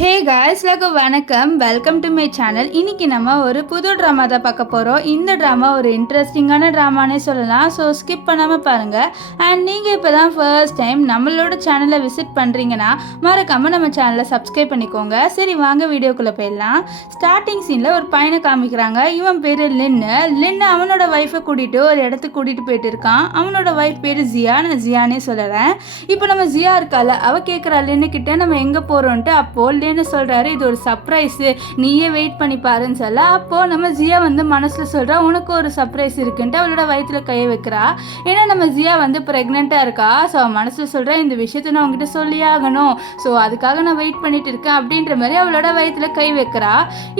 Hey guys வணக்கம், welcome to my channel. இன்னைக்கு நம்ம ஒரு புது ட்ராமா தான் பார்க்க போகிறோம். இந்த ட்ராமா ஒரு இன்ட்ரெஸ்டிங்கான ட்ராமானே சொல்லலாம். ஸோ ஸ்கிப் பண்ணாமல் பாருங்கள். அண்ட் நீங்கள் இப்போ தான் ஃபர்ஸ்ட் டைம் நம்மளோட சேனலை விசிட் பண்ணுறீங்கன்னா மறக்காமல் நம்ம சேனலை சப்ஸ்கிரைப் பண்ணிக்கோங்க. சரி வாங்க வீடியோக்குள்ளே போயிடலாம். ஸ்டார்டிங் சீனில் ஒரு பையனை காமிக்கிறாங்க. இவன் பேர் லின்னு அவனோட ஒய்ஃபை கூட்டிகிட்டு ஒரு இடத்துக்கு கூட்டிகிட்டு போயிட்டு இருக்கான். அவனோட ஒய்ஃப் பேர் ஜியா, நான் ஜியானே சொல்லுறேன். இப்போ நம்ம ஜியா இருக்கால, அவள் கேட்குறா லின்னுக்கிட்ட நம்ம எங்கே போகிறோன்ட்டு. அப்போது லின்னு சொல்கிறாரு, இது ஒரு சர்ப்ரைஸு, நீயே வெயிட் பண்ணி பாருன்னு சொல்ல. அப்போது நம்ம ஜியா வந்து மனசில் சொல்கிறா, உனக்கு ஒரு சர்ப்ரைஸ் இருக்குன்ட்டு அவளோட வயிற்றுல கையை வைக்கிறா. ஏன்னா நம்ம ஜியா வந்து ப்ரெக்னெண்ட்டாக இருக்கா. ஸோ அவன் மனசில் சொல்கிறா, இந்த விஷயத்தை நான் அவங்ககிட்ட சொல்லி ஆகணும், ஸோ அதுக்காக நான் வெயிட் பண்ணிட்டு இருக்கேன் அப்படின்ற மாதிரி அவளோட வயிற்றுல கை வைக்கிறா.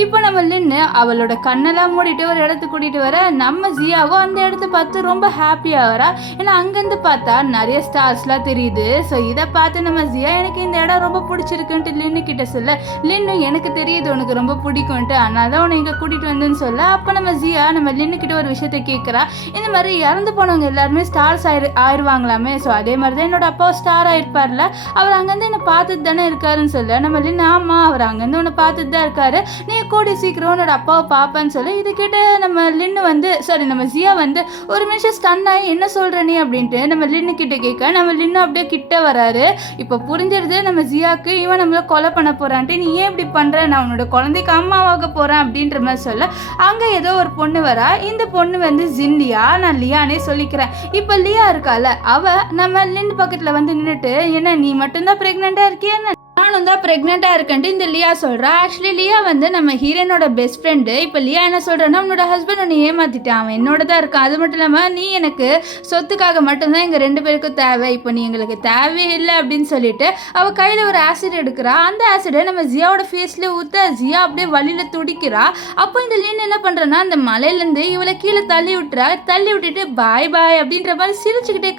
இப்போ நம்ம லின்னு அவளோட கண்ணெல்லாம் மூடிட்டு ஒரு இடத்துக்கு கூட்டிகிட்டு வர, நம்ம ஜியாவும் அந்த இடத்த பார்த்து ரொம்ப ஹாப்பியாகிறா. ஏன்னா அங்கேருந்து பார்த்தா நிறைய ஸ்டார்ஸ்லாம் தெரியுது. ஸோ இதை பார்த்து நம்ம ஜியா, எனக்கு இந்த இடம் ரொம்ப பிடிச்சிருக்குன்ட்டு லின்னு கிட்ட சொல்ல, லின்னு எனக்கு தெரியுது உனக்கு ரொம்ப பிடிக்கும்ட்டு, அதனால தான் உன்னை இங்கே கூட்டிகிட்டு வந்தேன்னு சொல்ல. அப்போ நம்ம ஜியா நம்ம லின்னு கிட்ட ஒரு விஷயத்த கேட்குறா, இந்த மாதிரி இறந்து போனவங்க எல்லாருமே ஸ்டார்ஸ் ஆயிடுவாங்களாமே, ஸோ அதே மாதிரி தான் என்னோட அப்பா ஸ்டார் ஆயிருப்பார்ல, அவர் அங்கேருந்து என்னை பார்த்துட்டு தானே இருக்காருன்னு சொல்ல. நம்ம லின்னு, ஆமாம் அவர் அங்கேருந்து உன்னை பார்த்துட்டு தான் இருக்காரு, நீ கூடி சீக்கிரம் உன்னோட அப்பாவை பார்ப்பேன்னு சொல்லி. இது கேட்டு நம்ம லின்னு வந்து நம்ம ஜியா வந்து ஒரு நிமிஷம் ஸ்டன் ஆகி, என்ன சொல்கிற நீ அப்படின்ட்டு நம்ம லின்னு கிட்ட கேட்க, நம்ம லின்னு அப்படியே கிட்ட வராரு. இப்போ புரிஞ்சிருது நம்ம ஜியாவுக்கு, இவன் நம்மளை கொலை பண்ண போகிறான்ட்டு, நீ ஏன் இப்படி பண்ணுற, நான் உன்னோட குழந்தைக்கு அம்மாவாக போகிறேன் அப்படின்ற மாதிரி சொல்ல. அங்கே ஏதோ ஒரு பொண்ணு வரா. இந்த பொண்ணு வந்து ஜின்லியா, நான் லியானே சொல்லிக்கிறேன். இப்போ லியா இருக்கால, அவள் நம்ம லின்னு பக்கத்தில் வந்து நின்றுட்டு, என்ன நீ மட்டும்தான் ப்ரெக்னெண்ட்டாக இருக்கியா, நானும் தான் ப்ரெக்னெண்ட்டாக இருக்கேன்ட்டு இந்த லியா சொல்கிறா. ஆக்சுவலி லியா வந்து நம்ம ஹீரோனோட பெஸ்ட் ஃப்ரெண்டு. இப்போ லியா என்ன சொல்கிறேன்னா, உன்னோட ஹஸ்பண்ட் உன்னை ஏமாற்றிட்டான், அவன் என்னோட தான் இருக்கான், அது மட்டும் இல்லாமல் நீ எனக்கு சொத்துக்காக மட்டும்தான் எங்கள் ரெண்டு பேருக்கும் தேவை, இப்போ நீ எங்களுக்கு தேவையே இல்லை அப்படின்னு சொல்லிட்டு அவள் கையில் ஒரு ஆசிட் எடுக்கிறா. அந்த ஆசிடை நம்ம ஜியாவோட ஃபேஸ்லேயே ஊற்ற, ஜியா அப்படியே வழியில் துடிக்கிறா. அப்போ இந்த லின் என்ன பண்ணுறேன்னா, அந்த மலையிலேருந்து இவளை கீழே தள்ளி விட்டுறா. தள்ளி விட்டுட்டு பாய் பாய் அப்படின்ற மாதிரி சிரிச்சுக்கிட்டே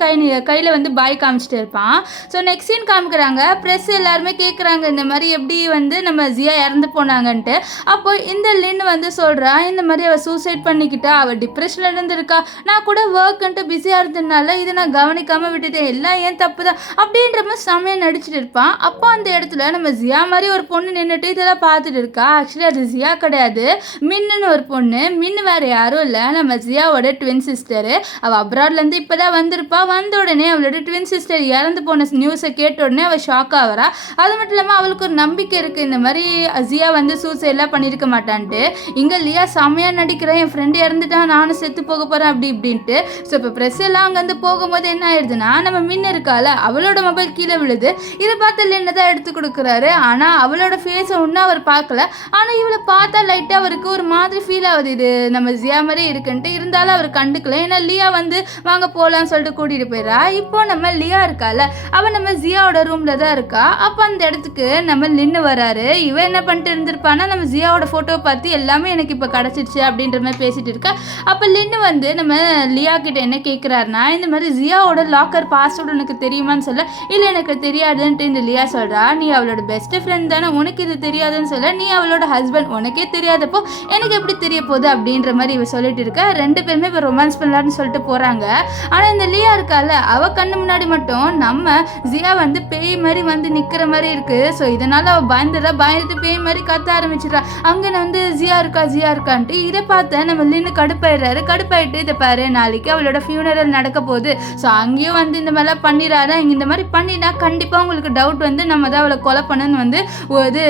கையில் வந்து பாய் காமிச்சிட்டு இருப்பான். ஸோ நெக்ஸ்ட் சீன் காமிக்கிறாங்க. ப்ரெஸ் எல்லாருமே கேட்குறாங்க, இந்த மாதிரி எப்படி வந்து நம்ம ஜியா இறந்து போனாங்கன்ட்டு. அப்போ இந்த லின் வந்து சொல்கிறா, இந்த மாதிரி அவள் சூசைட் பண்ணிக்கிட்டா, அவள் டிப்ரெஷனில் இருந்திருக்கா, நான் கூட ஒர்க்குன்ட்டு பிஸியாக இருந்ததுனால இதை நான் கவனிக்காமல் விட்டுட்டேன், எல்லாம் ஏன் தப்பு தான் அப்படின்ற மாதிரி செம்மையாக நடிச்சிட்டு இருப்பான். அப்போ அந்த இடத்துல நம்ம ஜியா மாதிரி ஒரு பொண்ணு நின்றுட்டு இதெல்லாம் பார்த்துட்டு இருக்கா. ஆக்சுவலி அது ஜியா கிடையாது, மின்னுன்னு ஒரு பொண்ணு. மின்னு வேறு யாரும் இல்லை, நம்ம ஜியாவோட ட்வின் சிஸ்டரு. அவள் அப்ராட்லேருந்து இப்போ தான் வந்திருப்பா. வந்த உடனே அவளோட ட்வின் சிஸ்டர் இறந்து போன நியூஸை கேட்ட உடனே அவள் ஷாக் ஆகிறா. அது மட்டும் இல்லாமல் அவளுக்கு ஒரு நம்பிக்கை இருக்குது, இந்த மாதிரி ஜியா வந்து சூசைட்லாம் பண்ணியிருக்க மாட்டான்ட்டு. இங்கே லியா செம்மையாக நடிக்கிறேன், என் ஃப்ரெண்டு இறந்துட்டான், நானும் செத்து போக போகிறேன் அப்படி இப்படின்ட்டு. ஸோ இப்போ ப்ரெஸ் எல்லாம் அங்கேருந்து போகும்போது என்ன ஆயிடுதுன்னா, நம்ம மின்னு இருக்கால, அவளோட மொபைல் கீழே விழுது. இதை பார்த்து லின்னு தான் எடுத்து கொடுக்குறாரு. ஆனால் அவளோட ஃபேஸை ஒன்றும் அவர் பார்க்கல. ஆனால் இவளை பார்த்தா லைட்டாக அவருக்கு ஒரு மாதிரி ஃபீல் ஆகுது, இது நம்ம ஜியா மாதிரி இருக்குன்ட்டு. இருந்தாலும் அவர் கண்டுக்கல. ஏன்னா லியா வந்து வாங்க போகலான்னு சொல்லிட்டு கூட்டிகிட்டு போயிடறா. இப்போ நம்ம லியா இருக்கால, அவள் நம்ம ஜியாவோட ரூமில் தான் இருக்கா. அப்போ அந்த இடத்துக்கு நம்ம லின்னு வராரு. இவன் என்ன பண்ணிட்டு இருந்திருப்பானா, நம்ம ஜியாவோட ஃபோட்டோவை பார்த்து எல்லாமே எனக்கு இப்போ கிடச்சிருச்சு அப்படின்ற மாதிரி பேசிட்டு இருக்கா. அப்போ லின்னு வந்து நம்ம லியா கிட்ட என்ன கேட்குறாருனா, இந்த மாதிரி ஜியாவோட லாக்கர் பாஸ்வேர்டு உனக்கு தெரியுமான்னு சொல்ல. இல்லை எனக்கு தெரியாதுன்ட்டு இந்த லியா சொல்கிறா. நீ அவளோட பெஸ்ட் ஃப்ரெண்ட் தானே, உனக்கு இது தெரியாதுன்னு சொல்ல. நீ அவளோட ஹஸ்பண்ட், உனக்கே தெரியாதப்போ எனக்கு எப்படி தெரிய போகுது அப்படின்ற மாதிரி இவ சொல்லிட்டு இருக்கா. ரெண்டு பேருமே இப்போ ரொமான்ஸ் பண்ணலான்னு சொல்லிட்டு போகிறாங்க. ஆனால் இந்த லியா இருக்கால, அவள் கண்ணு முன்னாடி மட்டும் நம்ம ஜியா வந்து பேய் மாதிரி வந்து நிற்கிற மாதிரி இருக்குது. ஸோ இதனால் அவள் பயந்துட்டு பேய் மாதிரி கத்த ஆரம்பிச்சிடறா. அங்கே வந்து ஜியா இருக்கான்ட்டு. இதை பார்த்த நம்ம லின்னு கடுப்பாயிட்டு, இதை பாரு நாளைக்கு அவளோட ஃபியூனரல் நடக்க போகுது, ஸோ அங்கேயும் வந்து இந்த மாதிரிலாம் பண்ணிடாதா, இங்கே இந்த மாதிரி பண்ணினா கண்டிப்பாக உங்களுக்கு டவுட் வந்து நம்ம தான் அவளை கொலை பண்ணுன்னு வந்து இது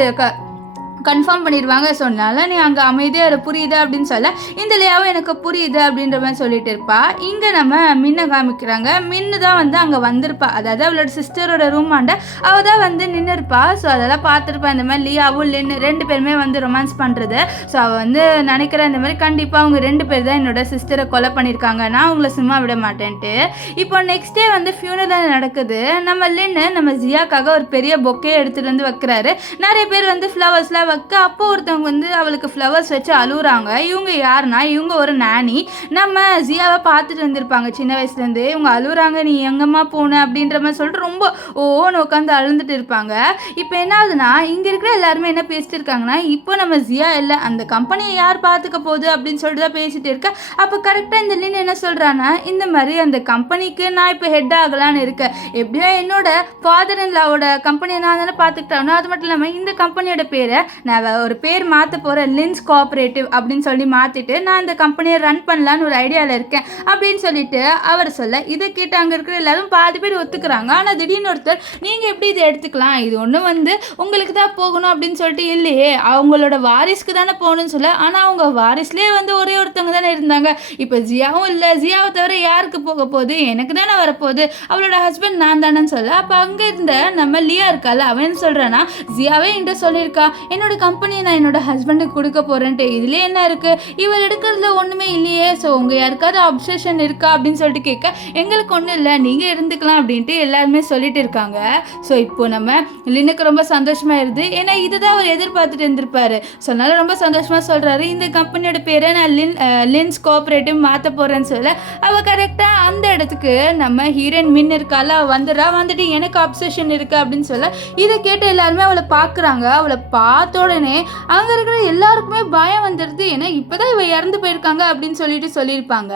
கன்ஃபார்ம் பண்ணிடுவாங்க. சொன்னால நீ அங்கே அமைதியாக புரியுது அப்படின்னு சொல்ல. இந்த லியாவும் எனக்கு புரியுது அப்படின்ற மாதிரி சொல்லிட்டு இருப்பா. இங்கே நம்ம மின்னை காமிக்கிறாங்க. மின்னு தான் வந்து அங்கே வந்திருப்பா, அதாவது அவளோட சிஸ்டரோட ரூம் ஆண்ட அவள் தான் வந்து நின்று இருப்பா. ஸோ அதெல்லாம் பார்த்துருப்பா, இந்த மாதிரி லியாவும் லின்னு ரெண்டு பேருமே வந்து ரொமான்ஸ் பண்ணுறது. ஸோ அவள் வந்து நினைக்கிறேன், இந்த மாதிரி கண்டிப்பாக அவங்க ரெண்டு பேர் தான் என்னோட சிஸ்டரை கொலை பண்ணியிருக்காங்க, நான் அவங்கள சும்மா விட மாட்டேன்ட்டு. இப்போ நெக்ஸ்ட் டே வந்து ஃபியூனரல் நடக்குது. நம்ம லின்னு நம்ம ஜியாக்காக ஒரு பெரிய பொக்கே எடுத்துகிட்டு வந்து வைக்கிறாரு. நிறைய பேர் வந்து ஃப்ளவர்ஸ்லாம் வைக்க அப்போ ஒருத்தவங்க வந்து அவளுக்கு ஃப்ளவர்ஸ் வச்சு அழுகுறாங்க. இவங்க யாருன்னா இவங்க ஒரு நானி. நம்ம ஜியாவை பார்த்துட்டு வந்திருப்பாங்க சின்ன வயசுலேருந்து. இவங்க அழுகுறாங்க, நீ எங்கம்மா போன அப்படின்ற மாதிரி சொல்லிட்டு ரொம்ப ஓன்னு உட்காந்து அழுந்துட்டு இருப்பாங்க. இப்போ என்ன ஆகுதுன்னா இங்கே இருக்கிற எல்லாருமே என்ன பேசிட்டு இருக்காங்கன்னா, இப்போ நம்ம ஜியா இல்லை, அந்த கம்பெனியை யார் பார்த்துக்க போகுது அப்படின்னு சொல்லிட்டு தான் பேசிட்டு இருக்க. அப்போ கரெக்டாக இந்த லின் என்ன சொல்கிறான்னா, இந்த மாதிரி அந்த கம்பெனிக்கு நான் இப்போ ஹெட் ஆகலான்னு இருக்கேன். எப்படியோ என்னோட ஃபாதர் இன் லாவோட கம்பெனியை நான் தானே பார்த்துக்கிட்டானோ, அது மட்டும் இல்லாமல் இந்த கம்பெனியோட பேரை நான் ஒரு பேர் மாற்ற போகிறேன், லின்ஸ் கோஆப்ரேட்டிவ் அப்படின்னு சொல்லி மாற்றிட்டு நான் இந்த கம்பெனியை ரன் பண்ணலான்னு ஒரு ஐடியாவில் இருக்கேன் அப்படின்னு சொல்லிட்டு அவர் சொல்ல, இதை கேட்டு அங்கே இருக்கிற எல்லாரும் பாதி பேர் ஒத்துக்கிறாங்க. ஆனால் திடீர்னு ஒருத்தர், நீங்கள் எப்படி இதை எடுத்துக்கலாம், இது ஒன்றும் வந்து உங்களுக்கு தான் போகணும் அப்படின்னு சொல்லிட்டு இல்லையே, அவங்களோட வாரிசுக்கு தானே போகணும்னு சொல்ல. ஆனால் அவங்க வாரிசுலேயே வந்து ஒரே ஒருத்தவங்க தானே இருந்தாங்க. இப்போ ஜியாவும் இல்லை, ஜியாவை தவிர யாருக்கு போக போகுது, எனக்கு தானே வரப்போகுது, அவளோட ஹஸ்பண்ட் நான் தானேன்னு சொல்ல. அப்போ அங்கே இருந்த நம்ம லியா இருக்கால, அவன் சொல்கிறான்னா, ஜியாவே என்கிட்ட சொல்லியிருக்கா என்னோட கம்பெனியை நான் என்னோட ஹஸ்பண்டுக்கு கொடுக்க போகிறேன்ட்டு, இதுலேயே என்ன இருக்குது, இவர் எடுக்கிறதுல ஒன்றுமே இல்லையே, ஸோ உங்கள் யாருக்காவது அப்சஷன் இருக்கா அப்படின்னு சொல்லிட்டு கேட்க, எங்களுக்கு ஒன்றும் இல்லை, நீங்கள் இருந்துக்கலாம் அப்படின்ட்டு எல்லாருமே சொல்லிட்டு இருக்காங்க. ஸோ இப்போ நம்ம லினுக்கு ரொம்ப சந்தோஷமாக இருது, ஏன்னா இதுதான் அவர் எதிர்பார்த்துட்டு இருந்திருப்பாரு. ஸோ அதனால ரொம்ப சந்தோஷமாக சொல்கிறாரு, இந்த கம்பெனியோட பேரை நான் லின்ஸ் கோஆப்ரேட்டிவ் மாற்ற போகிறேன்னு சொல்ல. அவள் கரெக்டாக அந்த இடத்துக்கு நம்ம ஹீரோயின் மின் இருக்கால வந்துட்டு எனக்கு அப்சஷன் இருக்கு அப்படின்னு சொல்ல. இதை கேட்டு எல்லாருமே அவளை பார்க்குறாங்க. அவளை பார்த்த உடனே அங்கே இருக்கிற எல்லாருக்குமே பயம் வந்துடுது, ஏன்னா இப்போதான் இவ இறந்து போயிருக்காங்க அப்படின்னு சொல்லியிருப்பாங்க.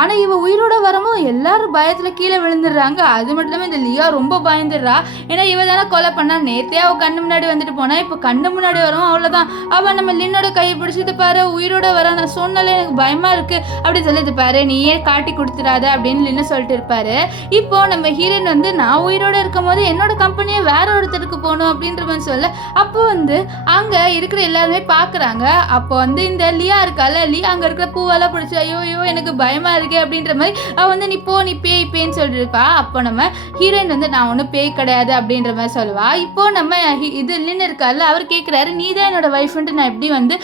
ஆனால் இவ உயிரோட வரவும் எல்லாரும் பயத்தில் கீழே விழுந்துடுறாங்க. அது மட்டும் இல்லாமல் இந்த லியா ரொம்ப பயந்துடுறா, ஏன்னா இவ தானே கொலை பண்ணா, நேற்றே அவள் கண்ணு முன்னாடி வந்துட்டு போனா, இப்போ கண்ணு முன்னாடி வரும் அவ்வளோதான். அவள் நம்ம லின்னோட கையை பிடிச்சிட்டு பாரு, உயிரோட வர நான் சொன்னாலே எனக்கு பயமா இருக்கு அப்படி சொல்லிட்டு பாரு, நீயே காட்டி கொடுத்துடாத அப்படின்னு லின்னு சொல்லிட்டு இருப்பாரு. இப்போ நம்ம ஹீரோயின் வந்து, நான் உயிரோட இருக்கும் போது என்னோட கம்பெனியை வேற ஒருத்தருக்கு போகணும் அப்படின்ற மாதிரி சொல்ல. அப்போ வந்து அங்கே இருக்கிற எல்லாருமே பார்க்குறாங்க. அப்போ வந்து இந்த லியா இருக்கால, லியா அங்கே இருக்கிற பூவெல்லாம் பிடிச்சி ஐயோ எனக்கு பயமா இருக்கு அப்படின்ற மாதிரி அவள் வந்து நீ பேய்ன்னு சொல்லிட்டு இருப்பா. அப்போ நம்ம ஹீரோயின் வந்து, நான் ஒன்றும் பேய் கிடையாது அப்படின்ற மாதிரி சொல்லுவா. இப்போ நம்ம இது லின்னு இருக்கால, அவர் கேட்குறாரு, நீ தான் என்னோட ஒய்ஃப்ன்ட்டு நான் எப்படி வந்து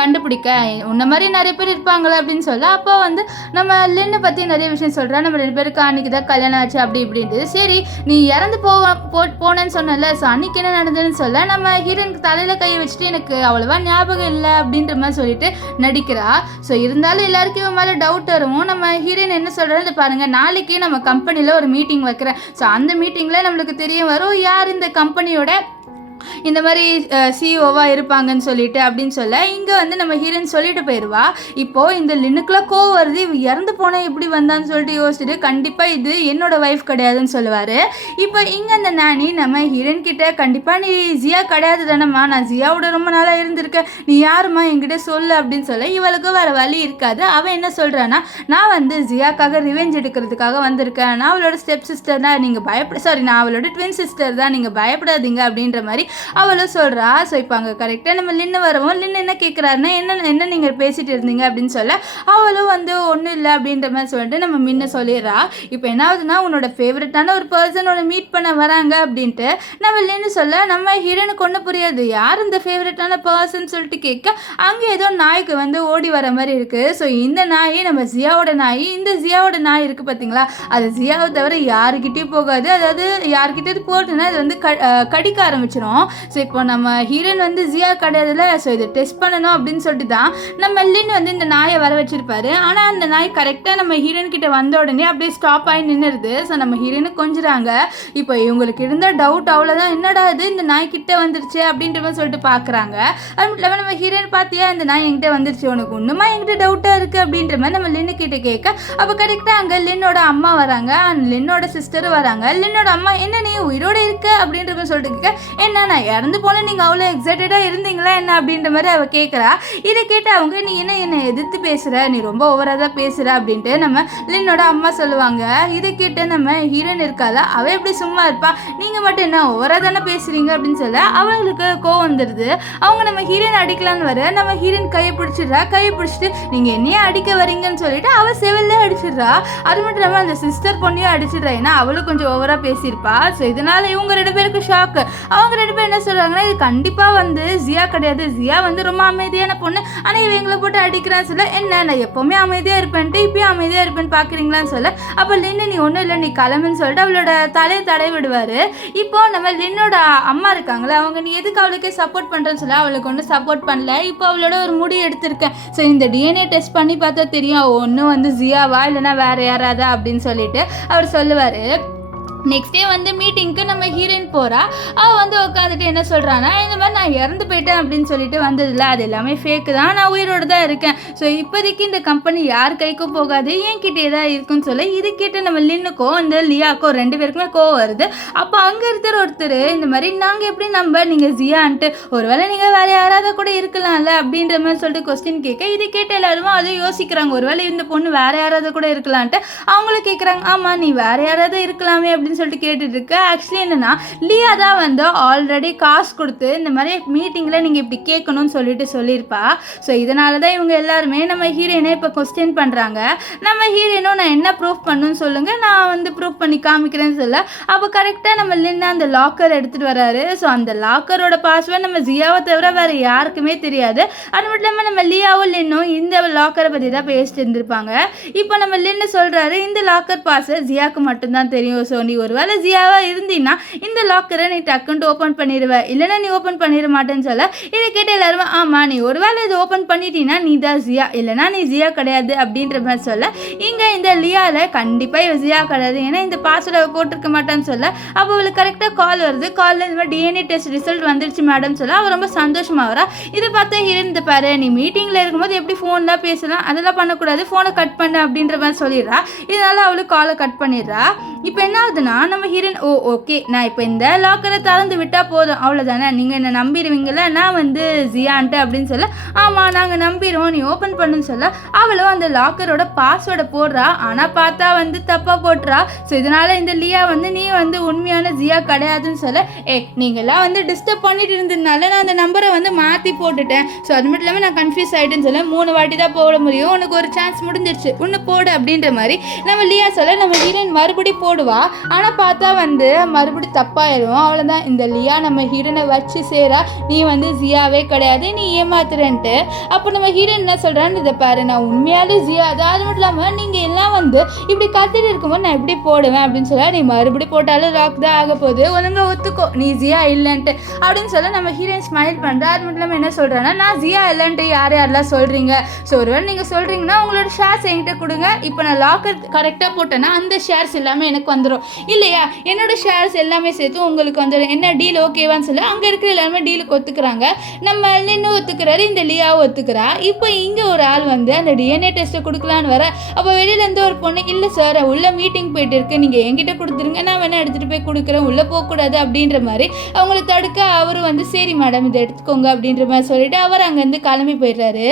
கண்டுபிடிக்க, உன்ன மாதிரி நிறைய பேர் இருப்பாங்களா அப்படின்னு சொல்ல. அப்போ வந்து நம்ம லின்னை பற்றி நிறைய விஷயம் சொல்கிறா, நம்ம 2 பேருக்கு அன்றைக்கி தான் கல்யாணம் ஆச்சு அப்படி இப்படின்ட்டு. சரி நீ இறந்து போனேன்னு சொன்னல, ஸோ அன்றைக்கி என்ன நடந்ததுன்னு சொல்ல. நம்ம ஹீரோனுக்கு தலையில் கையை வச்சுட்டு எனக்கு அவ்வளோவா ஞாபகம் இல்லை அப்படின்ற மாதிரி சொல்லிட்டு நடிக்கிறா. ஸோ இருந்தாலும் எல்லாருக்கும் இவன் மேலே டவுட் வரும். நம்ம ஹீரோயின் என்ன சொல்கிறேன்னு பாருங்க, நாளைக்கு நம்ம கம்பெனியில் ஒரு மீட்டிங் வைக்கிறேன். ஸோ அந்த மீட்டிங்கில் நம்மளுக்கு தெரிய வரும் யார் இந்த கம்பெனியோட இந்த மாதிரி சிஇஓவாக இருப்பாங்கன்னு சொல்லிட்டு அப்படின்னு சொல்ல. இங்கே வந்து நம்ம ஹீரோயின் சொல்லிட்டு போயிடுவா. இப்போது இந்த லின்னுக்குலாம் கோவம் வருது, இவ இறந்து போனால் எப்படி வந்தான்னு சொல்லிட்டு யோசிச்சுட்டு, கண்டிப்பாக இது என்னோட ஒய்ஃப் கிடையாதுன்னு சொல்லுவார். இப்போ இங்கே அந்த நானி நம்ம ஹீரோயின் கிட்ட, கண்டிப்பாக நீ ஜியா கிடையாது தானம்மா, நான் ஜியாவோட ரொம்ப நாளாக இருந்திருக்கேன், நீ யாருமா என்கிட்ட சொல்லு அப்படின்னு சொல்ல. இவளுக்கு வேறு வழி இருக்காது. அவன் என்ன சொல்கிறான்னா, நான் வந்து ஜியாக்காக ரிவெஞ்ச் எடுக்கிறதுக்காக வந்திருக்கேன், நான் அவளோட ஸ்டெப் சிஸ்டர் தான், நீங்கள் நான் அவளோட ட்வின் சிஸ்டர் தான், நீங்கள் பயப்படாதீங்க அப்படின்ற மாதிரி அவளும் சொல்கிறா. ஸோ இப்போ அங்கே கரெக்டாக நம்ம லின்னு வரவும், லின்னு என்ன கேட்குறாருன்னா, என்ன நீங்கள் பேசிகிட்டு இருந்தீங்க அப்படின்னு சொல்ல. அவளும் வந்து ஒன்றும் இல்லை அப்படின்ற மாதிரி சொல்லிட்டு நம்ம மின்ன சொல்லிடுறா. இப்போ என்ன ஆகுதுன்னா, உன்னோட ஃபேவரட்டான ஒரு பர்சனோட மீட் பண்ண வராங்க அப்படின்ட்டு நம்ம லின்னு சொல்ல. நம்ம ஹீரோனுக்கு ஒன்றும் புரியாது, யார் இந்த ஃபேவரட்டான பர்சன் சொல்லிட்டு கேட்க. அங்கே ஏதோ நாய்க்கு வந்து ஓடி வர மாதிரி இருக்குது. ஸோ இந்த நாய் நம்ம ஜியாவோட நாய். இந்த ஜியாவோட நாய் இருக்குது பார்த்தீங்களா, அது ஜியாவை தவிர யாருக்கிட்டையும் போகாது. அதாவது யாருக்கிட்டே போட்டுன்னா அது வந்து கடிக்க ஆரம்பிச்சிடும். ஸோ இப்போ நம்ம ஹீரோயின் வந்து ஜியா கிடையாதுல, ஸோ இதை டெஸ்ட் பண்ணணும் அப்படின்னு சொல்லிட்டு தான் நம்ம லின் வந்து இந்த நாயை வர வச்சிருப்பாரு. ஆனால் அந்த நாய் கரெக்டாக நம்ம ஹீரோயின் கிட்ட வந்த உடனே அப்படியே ஸ்டாப் ஆகி நின்றுடுது. ஸோ நம்ம ஹீரோயினு கொஞ்சிறாங்க. இப்போ இவங்களுக்கு இருந்த டவுட் அவ்வளோதான், என்னடா இது இந்த நாய் கிட்ட வந்துருச்சு அப்படின்ற மாதிரி சொல்லிட்டு பார்க்குறாங்க. அது மட்டும் இல்லாமல் நம்ம ஹீரோயின் பார்த்தியா, இந்த நாய் என்கிட்ட வந்துருச்சு, உனக்கு ஒன்றுமா என்கிட்ட டவுட்டாக இருக்குது அப்படின்ற மாதிரி நம்ம லின்னு கிட்ட கேட்க. அப்போ கரெக்டாக அங்கே லின்னோட அம்மா வராங்க, லின்னோட சிஸ்டரும் வராங்க. லின்னோட அம்மா, என்ன நீ உயிரோடு இருக்க அப்படின்ற மாதிரி சொல்லிட்டு கேட்க. என்ன நான் இறந்து போனால் நீங்கள் அவ்வளோ எக்ஸைட்டடாக இருந்தீங்களா என்ன அப்படின்ற மாதிரி அவள் கேட்குறா. இதை கேட்டு அவங்க, நீ என்னை எதிர்த்து பேசுகிற, நீ ரொம்ப ஓவராக தான் பேசுகிற அப்படின்ட்டு நம்ம லின்னோட அம்மா சொல்லுவாங்க. இதை கேட்டு நம்ம ஹீரோயின் இருக்கால, அவள் எப்படி சும்மா இருப்பா, நீங்கள் மட்டும் என்ன ஓவராக தானே பேசுகிறீங்க அப்படின்னு சொல்ல. அவங்களுக்கு கோவம் வந்துடுது. அவங்க நம்ம ஹீரோயின் அடிக்கலான்னு வர, நம்ம ஹீரோயின் கையை பிடிச்சிடுறா. கையை பிடிச்சிட்டு நீங்கள் என்னையே அடிக்க வரீங்கன்னு சொல்லிட்டு அவள் செவிலே அடிச்சிடுறா. அது மட்டும் இல்லாமல் அந்த சிஸ்டர் பொண்ணையும் அடிச்சிடுறா, ஏன்னா அவளும் கொஞ்சம் ஓவராக பேசியிருப்பா. ஸோ இதனால் இவங்க 2 பேருக்கு ஷாக்கு. அவங்க 2 இப்போ என்ன சொல்கிறாங்கன்னா இது கண்டிப்பாக வந்து ஜியா கிடையாது, ஜியா வந்து ரொம்ப அமைதியான பொண்ணு, ஆனால் இவங்களை போட்டு அடிக்கிறான்னு சொல்ல, என்ன நான் எப்போவுமே அமைதியாக இருப்பேன்ட்டு இப்பயும் அமைதியாக இருப்பேன்னு பார்க்குறீங்களான்னு சொல்ல, அப்போ லின்னு நீ ஒன்றும் இல்லை நீ கிளம்புன்னு சொல்லிட்டு அவளோட தலையை தடை விடுவார். இப்போ நம்ம லின்னோட அம்மா இருக்காங்களே அவங்க நீ எதுக்கு அவளுக்கு சப்போர்ட் பண்ணுறேன்னு சொல்ல, அவளுக்கு ஒன்றும் சப்போர்ட் பண்ணல, இப்போ அவளோட ஒரு முடி எடுத்திருக்கேன், ஸோ இந்த டிஎன்ஏ டெஸ்ட் பண்ணி பார்த்தா தெரியும் ஒன்றும் வந்து ஜியாவா இல்லைனா வேறு யாராதா அப்படின்னு சொல்லிட்டு அவர் சொல்லுவார். நெக்ஸ்ட் டே வந்து மீட்டிங்க்கு நம்ம ஹீரோயின் போகிறா. அவள் வந்து உட்காந்துட்டு என்ன சொல்கிறான்னா இந்த மாதிரி நான் இறந்து போயிட்டேன் அப்படின்னு சொல்லிட்டு வந்ததில்ல, அது எல்லாமே ஃபேக்கு தான், நான் உயிரோடு தான் இருக்கேன், ஸோ இப்போதைக்கு இந்த கம்பெனி யார் கைக்கும் போகாது என்கிட்டே தான் இருக்குன்னு சொல்ல, இது கேட்டு நம்ம லின்னுக்கும் இந்த லியாக்கும் 2 பேருக்குமே கோவம் வருது. அப்போ அங்கே ஒருத்தர் இந்த மாதிரி நாங்கள் எப்படி நம்ப நீங்கள் ஜியான்ட்டு ஒருவேளை நீங்கள் வேறு யாராவது கூட இருக்கலாம்ல அப்படின்ற மாதிரி சொல்லிட்டு கொஸ்டின் கேட்க, இது கேட்டு எல்லாருமே அதுவும் யோசிக்கிறாங்க ஒருவேளை இந்த பொண்ணு வேறு யாராவது கூட இருக்கலான்ட்டு. அவங்களும் கேட்குறாங்க ஆமாம் நீ வேறு யாராவது இருக்கலாமே அப்படின்னு சொல்லிட்டு கேட்டுட்டு இருக்கு. ஆக்சுவலி என்னன்னா லியா தான் வந்து ஆல்ரெடி காசு கொடுத்து இந்த மாதிரி மீட்டிங்கில் நீங்கள் இப்படி கேட்கணும்னு சொல்லிட்டு சொல்லியிருப்பா. ஸோ இதனால தான் இவங்க எல்லாருமே நம்ம ஹீரோயினை இப்போ கொஸ்டின் பண்ணுறாங்க. நம்ம ஹீரோயினும் நான் என்ன ப்ரூஃப் பண்ணுன்னு சொல்லுங்கள், நான் வந்து ப்ரூஃப் பண்ணி காமிக்கிறேன்னு சொல்ல, அப்போ கரெக்டாக நம்ம லின்னா அந்த லாக்கர் எடுத்துகிட்டு வராரு. ஸோ அந்த லாக்கரோட பாஸ்வேர்ட் நம்ம ஜியாவை தவிர வேறு யாருக்குமே தெரியாது. அது மட்டும் இல்லாமல் நம்ம லியாவும் லின்னும் இந்த லாக்கரை பற்றி தான் பேசிட்டு இருந்திருப்பாங்க. இப்போ நம்ம லின்னு சொல்கிறாரு இந்த லாக்கர் பாஸ்வேர்ட் ஜியாவுக்கு மட்டும்தான் தெரியும், ஸோ நீ ஒருவேளை ஜியாவா இருந்தீன்னா இந்த லாக்கரை நீ டக்குன்ட்டு ஓப்பன் பண்ணிடுவ, இல்லைன்னா நீ ஓப்பன் பண்ணிட மாட்டேன்னு சொல்ல, இதை கேட்டு எல்லாருமே ஆமாம் நீ ஒருவேளை இது ஓப்பன் பண்ணிட்டீங்கன்னா நீ தான் ஜியா, இல்லைனா நீ ஜியா கிடையாது அப்படின்ற மாதிரி சொல்ல, இங்கே இந்த லியாவில் கண்டிப்பாக ஜியா கிடையாது ஏன்னா இந்த பாஸ்வேர்டை போட்டிருக்க மாட்டான்னு சொல்ல, அப்போ அவளுக்கு கரெக்டாக கால் வருது. காலில் இந்த மாதிரி டிஎன்ஏ டெஸ்ட் ரிசல்ட் வந்துருச்சு மேடம் சொல்ல, அவள் ரொம்ப சந்தோஷமாக வரா. இதை பார்த்தா ஹீரோயின் இந்த பாரு நீ மீட்டிங்கில் இருக்கும்போது எப்படி ஃபோன்லாம் பேசலாம் அதெல்லாம் பண்ணக்கூடாது, ஃபோனை கட் பண்ணு அப்படின்ற மாதிரி சொல்லிடுறா. இதனால அவளுக்கு காலை கட் பண்ணிடுறா. இப்போ என்ன ஆகுதுன்னா நம்ம ஹீரோயின் ஓகே நான் இப்போ இந்த லாக்கரை திறந்து விட்டால் போதும் அவ்வளோதானே, நீங்கள் என்ன நம்பிடுவீங்களா நான் வந்து ஜியான்ட்டு அப்படின்னு சொல்ல, ஆமாம் நாங்கள் நம்பிடுவோம் நீ ஓப்பன் பண்ணுன்னு சொல்ல, அவளும் அந்த லாக்கரோட பாஸ்வேர்டை போடுறா. ஆனால் பார்த்தா வந்து தப்பாக போட்டுறா. ஸோ இதனால் இந்த லியா வந்து நீ வந்து உண்மையான ஜியா கிடையாதுன்னு சொல்ல, நீங்களாம் வந்து டிஸ்டர்ப் பண்ணிட்டு இருந்ததுனால நான் அந்த நம்பரை வந்து மாற்றி போட்டுட்டேன், ஸோ அது மட்டும் இல்லாமல் நான் கன்ஃபியூஸ் ஆகிட்டேன்னு சொல்ல, 3 வாட்டி தான் போட முடியும், உனக்கு ஒரு சான்ஸ் முடிஞ்சிருச்சு ஒன்று போடு அப்படின்ற மாதிரி நம்ம லியா சொல்ல, நம்ம ஹீரோயின் மறுபடியும் போடுவா. ஆனால் பார்த்தா வந்து மறுபடியும் தப்பாயிரும். அவ்வளோதான் இந்த லியா நம்ம ஹீரோனை வச்சு சேரா, நீ வந்து ஜியாவே கிடையாது நீ ஏமாத்துறேன்ட்டு. அப்போ நம்ம ஹீரோயின் என்ன சொல்கிறான்னு இதை பாரு நான் உண்மையாலே ஜியா தான், அது மட்டும் இல்லாமல் நீங்கள் எல்லாம் வந்து இப்படி கத்திட்டு இருக்கும்போது நான் எப்படி போடுவேன் அப்படின்னு சொல்ல, நீ மறுபடியும் போட்டாலும் ராக் தான் ஆக போகுது, ஒழுங்கா ஒத்துக்கோ நீ ஜியா இல்லைன்ட்டு அப்படின்னு சொல்ல, நம்ம ஹீரோயின் ஸ்மைல் பண்ணுறா. அது மட்டும் இல்லாமல் என்ன சொல்கிறேன்னா நான் ஜியா இல்லைன்ட்டு யாரெல்லாம் சொல்கிறீங்க, ஸோ ஒருவேளை நீங்கள் சொல்கிறீங்கன்னா உங்களோட ஷேர்ஸ் என்கிட்ட கொடுங்க, இப்போ நான் லாக்கர் கரெக்டாக போட்டேன்னா அந்த ஷேர்ஸ் எல்லாமே எனக்கு வந்துடும், இல்லையா என்னோட ஷேர்ஸ் எல்லாமே சேர்த்து உங்களுக்கு வந்துடும், என்ன டீல் ஓகேவான்னு சொல்ல, அங்கே இருக்கிற எல்லாருமே டீலுக்கு ஒத்துக்கிறாங்க. நம்ம லின்னு ஒத்துக்கிறாரு, இந்த லியாவும் ஒத்துக்கிறா. இப்போ இங்கே ஒரு ஆள் வந்து அந்த டிஎன்ஏ டெஸ்ட்டை கொடுக்கலான்னு வர, அப்போ வெளியிலேருந்து ஒரு பொண்ணு இல்லை சார் உள்ள மீட்டிங் போயிட்டு இருக்கு நீங்கள் என்கிட்ட கொடுத்துருங்க நான் வேணா எடுத்துகிட்டு போய் கொடுக்குறேன் உள்ளே போகக்கூடாது அப்படின்ற மாதிரி அவங்கள தடுக்க, அவரு வந்து சரி மேடம் இதை எடுத்துக்கோங்க அப்படின்ற மாதிரி சொல்லிட்டு அவர் அங்கேருந்து கிளம்பி போயிடுறாரு.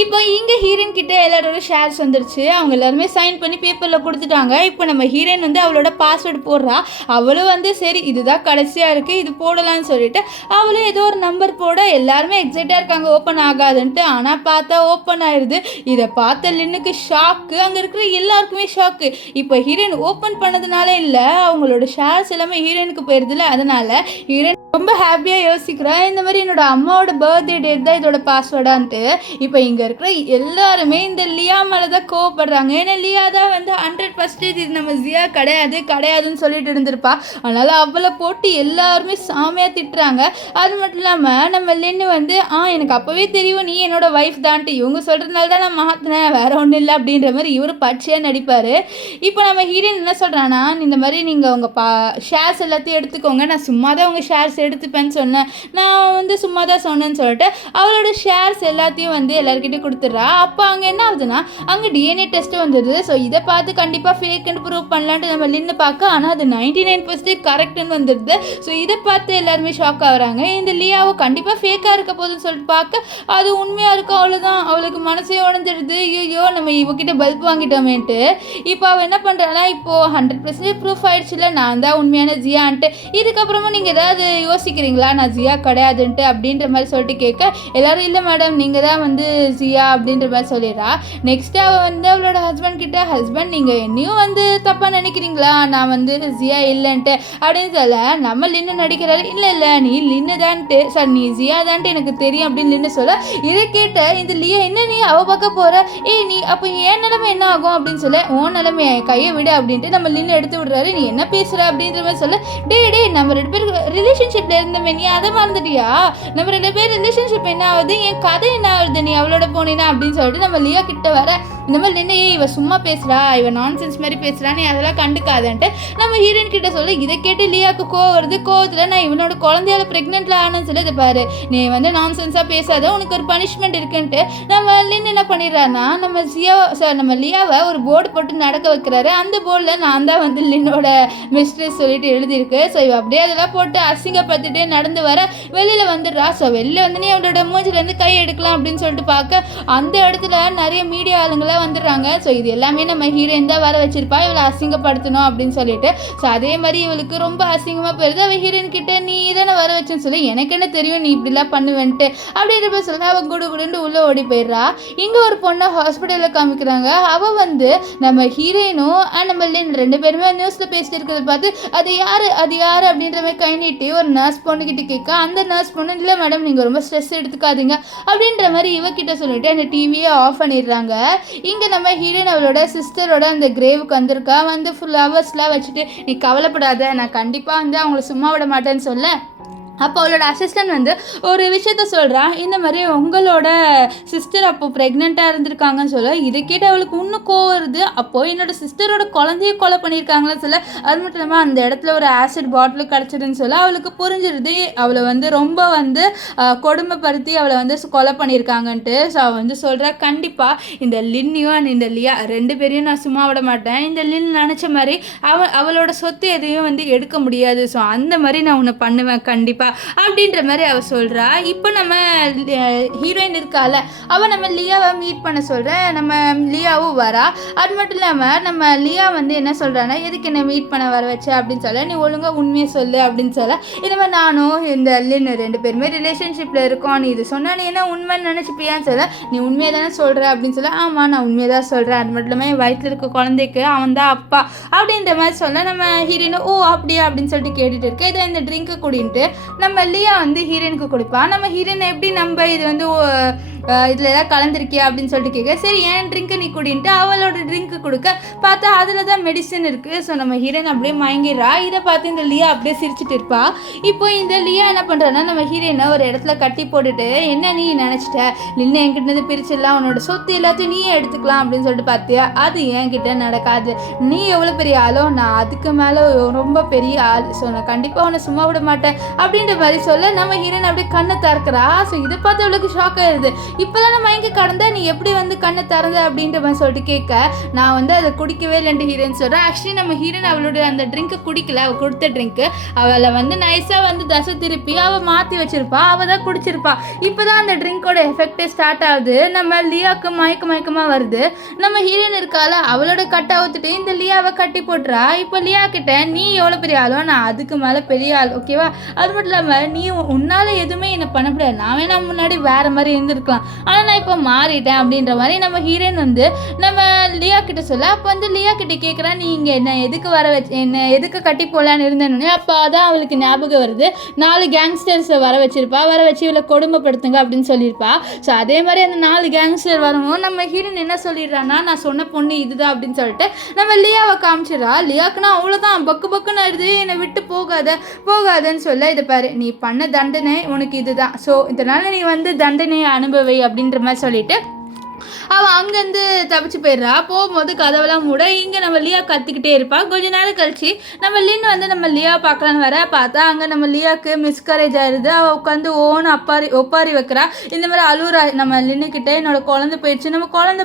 இப்போ இங்கே ஹீரோயின் கிட்ட எல்லாரோட ஷேர்ஸ் வந்துருச்சு, அவங்க எல்லாருமே சைன் பண்ணி பேப்பரில் கொடுத்துட்டாங்க. இப்போ நம்ம ஹீரோயின் வந்து அவளோட பாஸ்வேர்டு போடுறா. அவளும் வந்து சரி இதுதான் கடைசியாக இருக்குது இது போடலான்னு சொல்லிட்டு அவளும் ஏதோ ஒரு நம்பர் போட எல்லாருமே எக்ஸைட்டாக இருக்காங்க ஓப்பன் ஆகாதுன்ட்டு. ஆனால் பார்த்தா ஓப்பன் ஆயிடுது. இதை பார்த்த லின்னுக்கு ஷாக்கு, அங்கே இருக்கிற எல்லாருக்குமே ஷாக்கு. இப்போ ஹீரோயின் ஓப்பன் பண்ணதுனால இல்லை அவங்களோட ஷேர்ஸ் எல்லாமே ஹீரோயினுக்கு போயிடுதுல, அதனால ஹீரோயின் ரொம்ப ஹாப்பியாக யோசிக்கிறேன் இந்த மாதிரி என்னோட அம்மாவோட பர்த்டே டேட் தான் இதோட பாஸ்வேர்டான்ட்டு. இப்போ இங்கே இருக்கிற எல்லாருமே இந்த லியா மேலே தான் கோவப்படுறாங்க. ஏன்னா லியா தான் வந்து 100% இது நம்ம ஜியா கிடையாதுன்னு சொல்லிட்டு இருந்திருப்பா. அதனால் அவளை போட்டு எல்லாருமே சாமியாக திட்டுறாங்க. அது மட்டும் இல்லாமல் நம்ம லின்னு வந்து எனக்கு அப்போவே தெரியும் நீ என்னோட ஒய்ஃப் தான்ட்டு, இவங்க சொல்கிறதுனால தான் நான் மாற்றினேன் வேற ஒன்றும் இல்லை அப்படின்ற மாதிரி இவர் பச்சையாக நடிப்பார். இப்போ நம்ம ஹீரோயின் என்ன சொல்கிறான்னா இந்த மாதிரி நீங்கள் உங்கள் ஷேர்ஸ் எல்லாத்தையும் எடுத்துக்கோங்க, நான் சும்மா தான் உங்கள் ஷேர்ஸ் எடுத்துப்பேன்னு சொன்னேன், நான் வந்து சும்மா தான் சொன்னேன்னு சொல்லிட்டு அவளோட ஷேர்ஸ் எல்லாத்தையும் வந்து எல்லாருக்கிட்டையும் கொடுத்துட்றா. அப்போ அங்கே என்ன ஆகுதுன்னா அங்கே டிஎன்ஏ டெஸ்ட்டு வந்துடுது. ஸோ இதை பார்த்து கண்டிப்பாக ஃபேக்குன்னு ப்ரூவ் பண்ணலான்ட்டு நம்ம நின்று பார்க்க, ஆனால் அது 99% கரெக்டுன்னு வந்துடுது. ஸோ இதை பார்த்து எல்லாருமே ஷாக் ஆகுறாங்க. இந்த லியாவை கண்டிப்பாக ஃபேக்காக இருக்க போதுன்னு சொல்லிட்டு பார்க்க அது உண்மையாக இருக்கும். அவ்வளோதான் அவளுக்கு மனசே உடஞ்சிடுது. ஐயோ நம்ம இவகிட்ட பல்ப் வாங்கிட்டோமேன்ட்டு. இப்போ அவள் என்ன பண்ணுறான்னா இப்போது 100% ப்ரூஃப் ஆயிடுச்சுல நான் தான் உண்மையான ஜியான்ட்டு, இதுக்கப்புறமா நீங்கள் ஏதாவது யோசிக்கிறீங்களா நான் ஜியா கிடையாதுன்ட்டு அப்படின்ற மாதிரி சொல்லிட்டு கேட்க எல்லாரும் இல்லை மேடம் நீங்கள் தான் வந்து ஜியா அப்படின்ற மாதிரி சொல்லிடுறா. நெக்ஸ்ட்டு அவள் வந்து அவளோட ஹஸ்பண்ட் கிட்ட ஹஸ்பண்ட் நீங்கள் என்னையும் வந்து தப்பாக நினைக்கிறீங்களா நான் வந்து ஜியா இல்லைன்ட்டு அப்படின்னு சொல்ல நம்ம லின்னு நடிக்கிறாரு. இல்லை நீ லின்னு தான்ட்டு சார் நீ ஜியா தான்ட்டு எனக்கு தெரியும் அப்படின்னு லின்னு சொல்ல இதை கேட்ட இந்த லியா என்ன நீ அவள் பார்க்க போகிற நீ அப்போ என் நிலைமை என்ன ஆகும் அப்படின்னு சொல்ல உன் நிலைமை கையை விட அப்படின்ட்டு நம்ம லின்னு எடுத்து விடுறாரு. நீ என்ன பேசுகிற அப்படின்ற மாதிரி சொல்ல டே நம்ம 2 பேர் ரிலேஷன்ஷிப்பில் இருந்தமே நீ அதை மறந்துட்டியா நம்ம 2 பேர் ரிலேஷன்ஷிப் என்ன ஆகுது என் கதை என்ன ஆகுது நீ அவளோட போனீனா அப்படின்னு சொல்லிட்டு நம்ம லியா கிட்ட வர இந்த மாதிரி லின்னு இவ சும்மா பேசுகிறா இவன் நான்சென்ஸ் மாதிரி பேசுகிறா நீ அதெல்லாம் கண்டுக்காதன்ட்டு நம்ம ஹீரோயின் கிட்ட சொல்ல இதை கேட்டு லியாவுக்கு கோவம் வருது. கோவத்தில் நான் இவனோட குழந்தையால ப்ரெக்னென்ட்ல ஆனன்னு சொல்லி இதை பாரு நீ வந்து நான்சென்ஸாக பேசாத உனக்கு ஒரு பனிஷ்மெண்ட் இருக்குன்ட்டு நம்ம லின்னு என்ன பண்ணிடுறான்னா நம்ம லியாவை ஒரு போர்டு போட்டு நடக்க வைக்கிறாரு. அந்த போர்டில் நான் தான் வந்து லின்னோட மிஸ்ட்ரஸ் சொல்லிட்டு எழுதியிருக்கு. ஸோ இவ அப்படியே அதெல்லாம் போட்டு அசிங்கப்பட்டுட்டே நடந்து வர வெளியில் வந்துடுறா. ஸோ வெளியில் வந்து நீ அவளோட மூஞ்சிலேருந்து கை எடுக்கலாம் அப்படின்னு சொல்லிட்டு பார்க்க அந்த இடத்துல நிறைய மீடியா ஆளுங்களாம் வந்துடுறாங்க. ஸோ இது எல்லாமே நம்ம ஹீரோயின் தான் வர வச்சிருப்பா இவளை அசிங்கப்படுத்தணும் அப்படின்னு சொல்லிட்டு. ஸோ அதே மாதிரி இவளுக்கு ரொம்ப அசிங்கமாக போயிடுது. அவள் ஹீரோயின் கிட்ட நீ தானே வர வச்சுன்னு சொல்லி எனக்கு என்ன தெரியும் நீ இப்படிலாம் பண்ணுவேன்ட்டு அப்படின்ற சொல்ல அவள் குடுன்னு உள்ளே ஓடி போயிடுறா. இங்கே ஒரு பொண்ணை ஹாஸ்பிட்டலில் காமிக்கிறாங்க. அவள் வந்து நம்ம ஹீரோயினும் நம்ம லின் 2 பேருமே நியூஸில் பேசிட்டு இருக்கிறத பார்த்து அது யார் அப்படின்ற மாதிரி கை நீட்டி ஒரு நர்ஸ் பொண்ணுக்கிட்ட கேட்க அந்த நர்ஸ் பொண்ணு இல்லை மேடம் நீங்கள் ரொம்ப ஸ்ட்ரெஸ் எடுத்துக்காதீங்க அப்படின்ற மாதிரி இவக்கிட்ட சொல்லிட்டு அந்த டிவியை ஆஃப் பண்ணிடுறாங்க. இங்கே நம்ம ஹீரோயின் அவளோட சிஸ்டரோட அந்த கிரேவுக்கு வந்திருக்கா. வந்து ஃப்ளவர்ஸ்லாம் வச்சுட்டு நீ கவலைப்படாத நான் கண்டிப்பாக வந்து அவங்கள சும்மா விட மாட்டேன்னு சொல்ல அப்போ அவளோட அசிஸ்டன்ட் வந்து ஒரு விஷயத்த சொல்கிறான் இந்த மாதிரி உங்களோட சிஸ்டர் அப்போ ப்ரெக்னெண்ட்டாக இருந்திருக்காங்கன்னு சொல்ல இதை கேட்டு அவளுக்கு இன்னும் கோவம் வருது. அப்போது என்னோட சிஸ்டரோட குழந்தைய கொலை பண்ணியிருக்காங்களேன்னு சொல்ல அது மட்டும் இல்லாமல் அந்த இடத்துல ஒரு ஆசிட் பாட்டில் கிடச்சிதுன்னு சொல்ல அவளுக்கு புரிஞ்சிருது அவளை வந்து ரொம்ப வந்து கொடுமைப்படுத்தி அவளை வந்து கொலை பண்ணியிருக்காங்கன்ட்டு. ஸோ அவள் வந்து சொல்கிறா கண்டிப்பாக இந்த லின்னையும் அண்ட் இந்த லியா 2 பேரையும் நான் சும்மா விட மாட்டேன். இந்த லின் நினச்ச மாதிரி அவளோட சொத்து எதையும் வந்து எடுக்க முடியாது. ஸோ அந்த மாதிரி நான் உன்னை பண்ணுவேன் கண்டிப்பாக அப்படின்ற மாதிரி அவள் சொல்கிறா. இப்போ நம்ம ஹீரோயின் இருக்கால அவள் நம்ம லியாவை மீட் பண்ண சொல்கிற நம்ம லியாவும் வரா. அது மட்டும் இல்லாமல் நம்ம லியா வந்து என்ன சொல்கிறான்னா எதுக்கு என்ன மீட் பண்ண வர வச்ச அப்படின்னு சொல்ல நீ ஒழுங்காக உண்மையை சொல்லு அப்படின்னு சொல்ல இந்த மாதிரி நானும் இந்த லின்னு 2 பேருமே ரிலேஷன்ஷிப்பில் இருக்கோம் நீ இது சொன்னால் நீ என்ன உண்மைன்னு நினச்சிப்பியான்னு சொல்ல நீ உண்மையை தானே சொல்கிற அப்படின்னு சொல்ல ஆமாம் நான் உண்மையை தான் சொல்கிறேன் அது மட்டும் இல்லாமல் என் வயிற்றில் இருக்க குழந்தைக்கு அவன் தான் அப்பா அப்படின்ற மாதிரி சொல்ல நம்ம ஹீரோயின் ஓ அப்படியா அப்படின்னு சொல்லிட்டு கேட்டுட்டு இருக்கேன். இதை இந்த ட்ரிங்க்கு குடின்ட்டு நம்ம லியா வந்து ஹீரோயினுக்கு கொடுப்பா. நம்ம ஹீரோயின் எப்படி நம்ம இது வந்து இதில் ஏதாவது கலந்துருக்கியா அப்படின்னு சொல்லிட்டு கேட்க சரி ஏன் ட்ரிங்க்கு நீ குடின்ட்டு அவளோட ட்ரிங்க்கு கொடுக்க பார்த்தா அதில் தான் மெடிசன் இருக்குது. ஸோ நம்ம ஹீரோயின் அப்படியே மயங்கிடுறா. இதை பார்த்து இந்த லியா அப்படியே சிரிச்சிட்டு இருப்பா. இப்போ இந்த லியா என்ன பண்ணுறான்னா நம்ம ஹீரோயினை ஒரு இடத்துல கட்டி போட்டுட்டு என்ன நீ நினச்சிட்ட லின்னு என்கிட்ட பிரிச்சிடலாம் உன்னோட சொத்து எல்லாத்தையும் நீயே எடுத்துக்கலாம் அப்படின்னு சொல்லிட்டு பார்த்தியா அது என்கிட்ட நடக்காது. நீ எவ்வளோ பெரிய ஆளோ நான் அதுக்கு மேலே ரொம்ப பெரிய ஆள். ஸோ நான் கண்டிப்பாக உன்னை சும்மா விட மாட்டேன் அப்படின்ற மாதிரி சொல்ல நம்ம ஹீரோயின் அப்படியே கண்ணை திறக்கிறா. ஸோ இதை பார்த்து அவளுக்கு ஷாக் ஆயிடுது. இப்போதான் நம்ம மயங்கி கடந்தா நீ எப்படி வந்து கண்ணை திறந்த அப்படின்ற மாதிரி சொல்லிட்டு கேட்க நான் வந்து அதை குடிக்கவே இல்லைன்ட்டு ஹீரோயின் சொல்கிறேன். ஆக்சுவலி நம்ம ஹீரோயின் அவளோட அந்த ட்ரிங்க்கு குடிக்கல அவள் கொடுத்த ட்ரிங்க்கு அவளை வந்து நைஸாக வந்து தசை திருப்பி அவள் மாற்றி வச்சிருப்பா அவள் தான் குடிச்சிருப்பா. இப்போ தான் அந்த ட்ரிங்கோட எஃபெக்டே ஸ்டார்ட் ஆகுது. நம்ம லியாவுக்கு மயக்கமாக வருது. நம்ம ஹீரோயின் இருக்கால அவளோட கட்டை அவுத்துட்டு இந்த லியாவை கட்டி போட்டுறா. இப்போ லியா கிட்ட நீ எவ்வளோ பெரிய ஆளோ நான் அதுக்கு மேலே பெரிய ஆள் ஓகேவா அது மட்டும் இல்லாமல் நீ உன்னால் எதுவுமே என்னை பண்ண முடியாது நான் வேணா முன்னாடி வேறு மாதிரி இருந்திருக்கலாம் ஆனால் நான் இப்போ மாறிட்டேன் அப்படின்ற மாதிரி நம்ம ஹீரோயின் வந்து நம்ம லியா கிட்ட சொல்ல அப்போ வந்து லியா கிட்ட கேட்குறா நீ இங்கே என்ன எதுக்கு வர வச்சு என்ன எதுக்கு கட்டி போகலான்னு இருந்தேன்னு அப்போ தான் அவளுக்கு ஞாபகம் வருது 4 கேங்ஸ்டர்ஸை வர வச்சு இவளை கொடுமைப்படுத்துங்க அப்படின்னு சொல்லியிருப்பா. ஸோ அதே மாதிரி அந்த 4 கேங்ஸ்டர் வரவும் நம்ம ஹீரோயின் என்ன சொல்லிடுறான்னா நான் சொன்ன பொண்ணு இதுதான் அப்படின்னு சொல்லிட்டு நம்ம லியாவை காமிச்சிடறா. லியாக்குன்னா அவ்வளோதான் பக்குன்னு ஆயிடுது என்னை விட்டு போகாதன்னு சொல்ல இதை பாரு நீ பண்ண தண்டனை உனக்கு இதுதான். ஸோ இதனால் நீ வந்து தண்டனையை அனுபவி அப்படின்ற மாதிரி சொல்லிட்டு அவள் அங்கேருந்து தப்பிச்சு போயிடுறா. போகும்போது கதவெல்லாம் மூட இங்கே நம்ம லியா கத்திக்கிட்டே இருப்பாள். கொஞ்ச நேரம் கழிச்சு நம்ம லின் வந்து நம்ம லியா பார்க்கலான்னு வர பார்த்தா அங்கே நம்ம லியாவுக்கு மிஸ்கரேஜ் ஆயிடுது. அவள் உட்காந்து ஓன்னு ஒப்பாரி வைக்கிறா. இந்த மாதிரி அழுகுறா நம்ம லின்னுக்கிட்ட என்னோட குழந்தை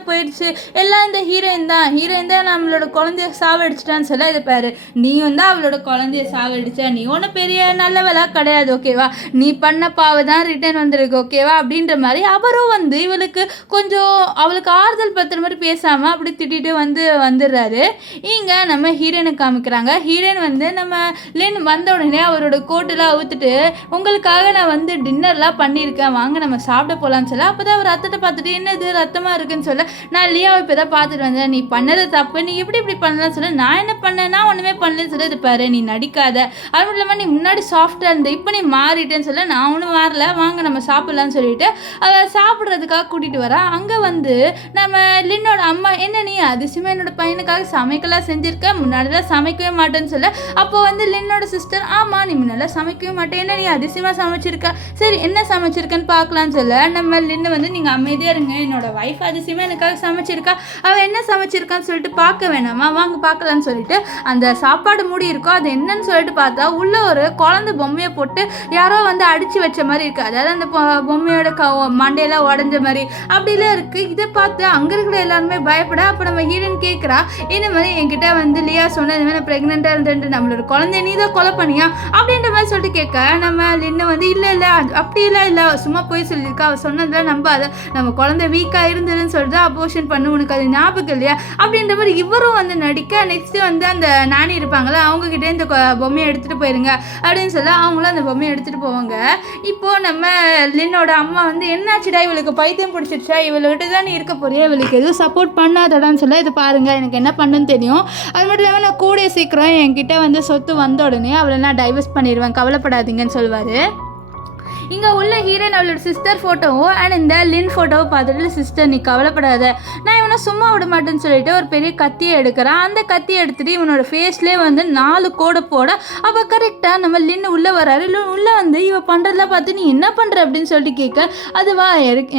போயிடுச்சு எல்லாம் இந்த ஹீரோயின் தான் நம்மளோட குழந்தைய சாவடிச்சிட்டான்னு சொல்ல இதை பாரு நீயும் தான் அவளோட குழந்தைய சாவடிச்ச நீ ஒன்றும் பெரிய நல்லவளா கிடையாது ஓகேவா நீ பண்ண பாவை தான் ரிட்டர்ன் வந்திருக்கு ஓகேவா அப்படின்ற மாதிரி அவரும் வந்து இவளுக்கு கொஞ்சம் அவளுக்கு ஆறுதல் பத்துற மாதிரி பேசாமல் அப்படி திட்டிட்டு வந்துடுறாரு. இங்கே நம்ம ஹீரோயினை காமிக்கிறாங்க. ஹீரோயின் வந்து நம்ம லின் வந்த உடனே அவரோட கோட்டெல்லாம் அவுத்துட்டு, உங்களுக்காக நான் வந்து டின்னர்லாம் பண்ணியிருக்கேன், வாங்க நம்ம சாப்பிட போகலான்னு சொல்ல. அப்போ தான் அவர் ரத்தத்தை பார்த்துட்டு, என்னது ரத்தமாக இருக்குன்னு சொல்ல, நான் லியாவை இப்போ தான் பார்த்துட்டு வந்தேன், நீ பண்ணது தப்பு, நீ இப்படி பண்ணலான்னு சொல்ல. நான் என்ன பண்ணேன்னா ஒன்றுமே பண்ணலன்னு சொல்ல. இது பாரு, நீ நடிக்காத, அது மட்டும் இல்லாமல் நீ முன்னாடி சாஃப்டாக இருந்த, இப்போ நீ மாறிட்டேன்னு சொல்ல. நான் ஒன்றும் மாறல, வாங்க நம்ம சாப்பிட்லான்னு சொல்லிட்டு அவள் சாப்பிட்றதுக்காக கூட்டிகிட்டு வரா. அங்கே வந்து நம்ம லின்னோட அம்மா, என்ன நீ அதிசயமாக என்னோட பையனுக்காக சமைக்கலாம் செஞ்சுருக்க, முன்னாடிலாம் சமைக்கவே மாட்டேன்னு சொல்ல. அப்போ வந்து லின்னோட சிஸ்டர், ஆமாம் நீ முன்னாடிலாம் சமைக்கவே மாட்டேன், என்ன நீ அதிசயமாக சமைச்சிருக்க, சரி என்ன சமைச்சிருக்கன்னு பார்க்கலான்னு சொல்ல. நம்ம லின்னு வந்து நீங்கள் அமைதியாக இருங்க, என்னோட ஒய்ஃப் அதிசயமாக எனக்காக சமைச்சிருக்கா, அவள் என்ன சமைச்சிருக்கான்னு சொல்லிட்டு பார்க்க வேணாமா, வாங்க பார்க்கலான்னு சொல்லிட்டு அந்த சாப்பாடு மூடி இருக்கோ அது என்னன்னு சொல்லிட்டு பார்த்தா உள்ள ஒரு குழந்தை பொம்மையை போட்டு யாரோ வந்து அடித்து வச்ச மாதிரி இருக்குது. அதாவது அந்த பொம்மையோட மண்டையெல்லாம் உடஞ்ச மாதிரி அப்படிலாம் இருக்குது. இதை பார்த்து அங்கே இருக்கிற எல்லாருமே பயப்பட. அப்போ நம்ம ஹீரோயின் கேட்குறா, இந்த மாதிரி என்கிட்ட வந்து லியா சொன்ன இந்த மாதிரி நான் ப்ரெக்னெண்ட்டாக இருந்துட்டு நம்மளோட குழந்தைய நீ தான் கொலை பண்ணியா அப்படின்ற மாதிரி சொல்லிட்டு கேட்க, நம்ம லின்னு வந்து இல்லை அப்படிலாம் இல்லை, சும்மா போய் சொல்லியிருக்கா, அவள் சொன்னதில் நம்பாத, நம்ம குழந்தை வீக்காக இருந்ததுன்னு சொல்லிட்டு அபோஷன் பண்ணு, உனக்கு அது ஞாபகம் இல்லையா அப்படின்ற மாதிரி இவரும் வந்து நடிக்க. நெக்ஸ்ட்டு வந்து அந்த நானி இருப்பாங்களா, அவங்கக்கிட்டே இந்த பொம்மையை எடுத்துகிட்டு போயிருங்க அப்படின்னு சொல்ல அவங்களும் அந்த பொம்மையை எடுத்துகிட்டு போவாங்க. இப்போது நம்ம லின்னோட அம்மா வந்து என்னாச்சுடா இவளுக்கு பைத்தியம் பிடிச்சிருச்சா, இவளை விட்டு தான் நீ இருக்க போறியா, இவளுக்கு எதுவும் சப்போர்ட் பண்ணாதடான்னு சொல்ல. இது பாருங்கள் எனக்கு என்ன பண்ணுன்னு தெரியும், அது மட்டும் இல்லாமல் நான் கூடிய சீக்கிரம் என்கிட்ட வந்து சொத்து வந்த உடனே அவளை நான் டைவர்ஸ் பண்ணிடுவேன், கவலைப்படாதீங்கன்னு சொல்வார். இங்கே உள்ள ஹீரோயின் அவளோட சிஸ்டர் ஃபோட்டோவும் அண்ட் இந்த லின் ஃபோட்டோவை பார்த்துட்டு, சிஸ்டர் நீ கவலைப்படாத, நான் இவனை சும்மா விட மாட்டேன்னு சொல்லிட்டு ஒரு பெரிய கத்தியை எடுக்கிறான். அந்த கத்தியை எடுத்துகிட்டு இவனோட ஃபேஸ்லேயே வந்து 4 கோடை போட. அப்போ கரெக்டாக நம்ம லின் உள்ளே வராரு. உள்ளே வந்து இவ பண்ணுறதெல்லாம் பார்த்து நீ என்ன பண்ணுற அப்படின்னு சொல்லிட்டு கேட்க, அதுவா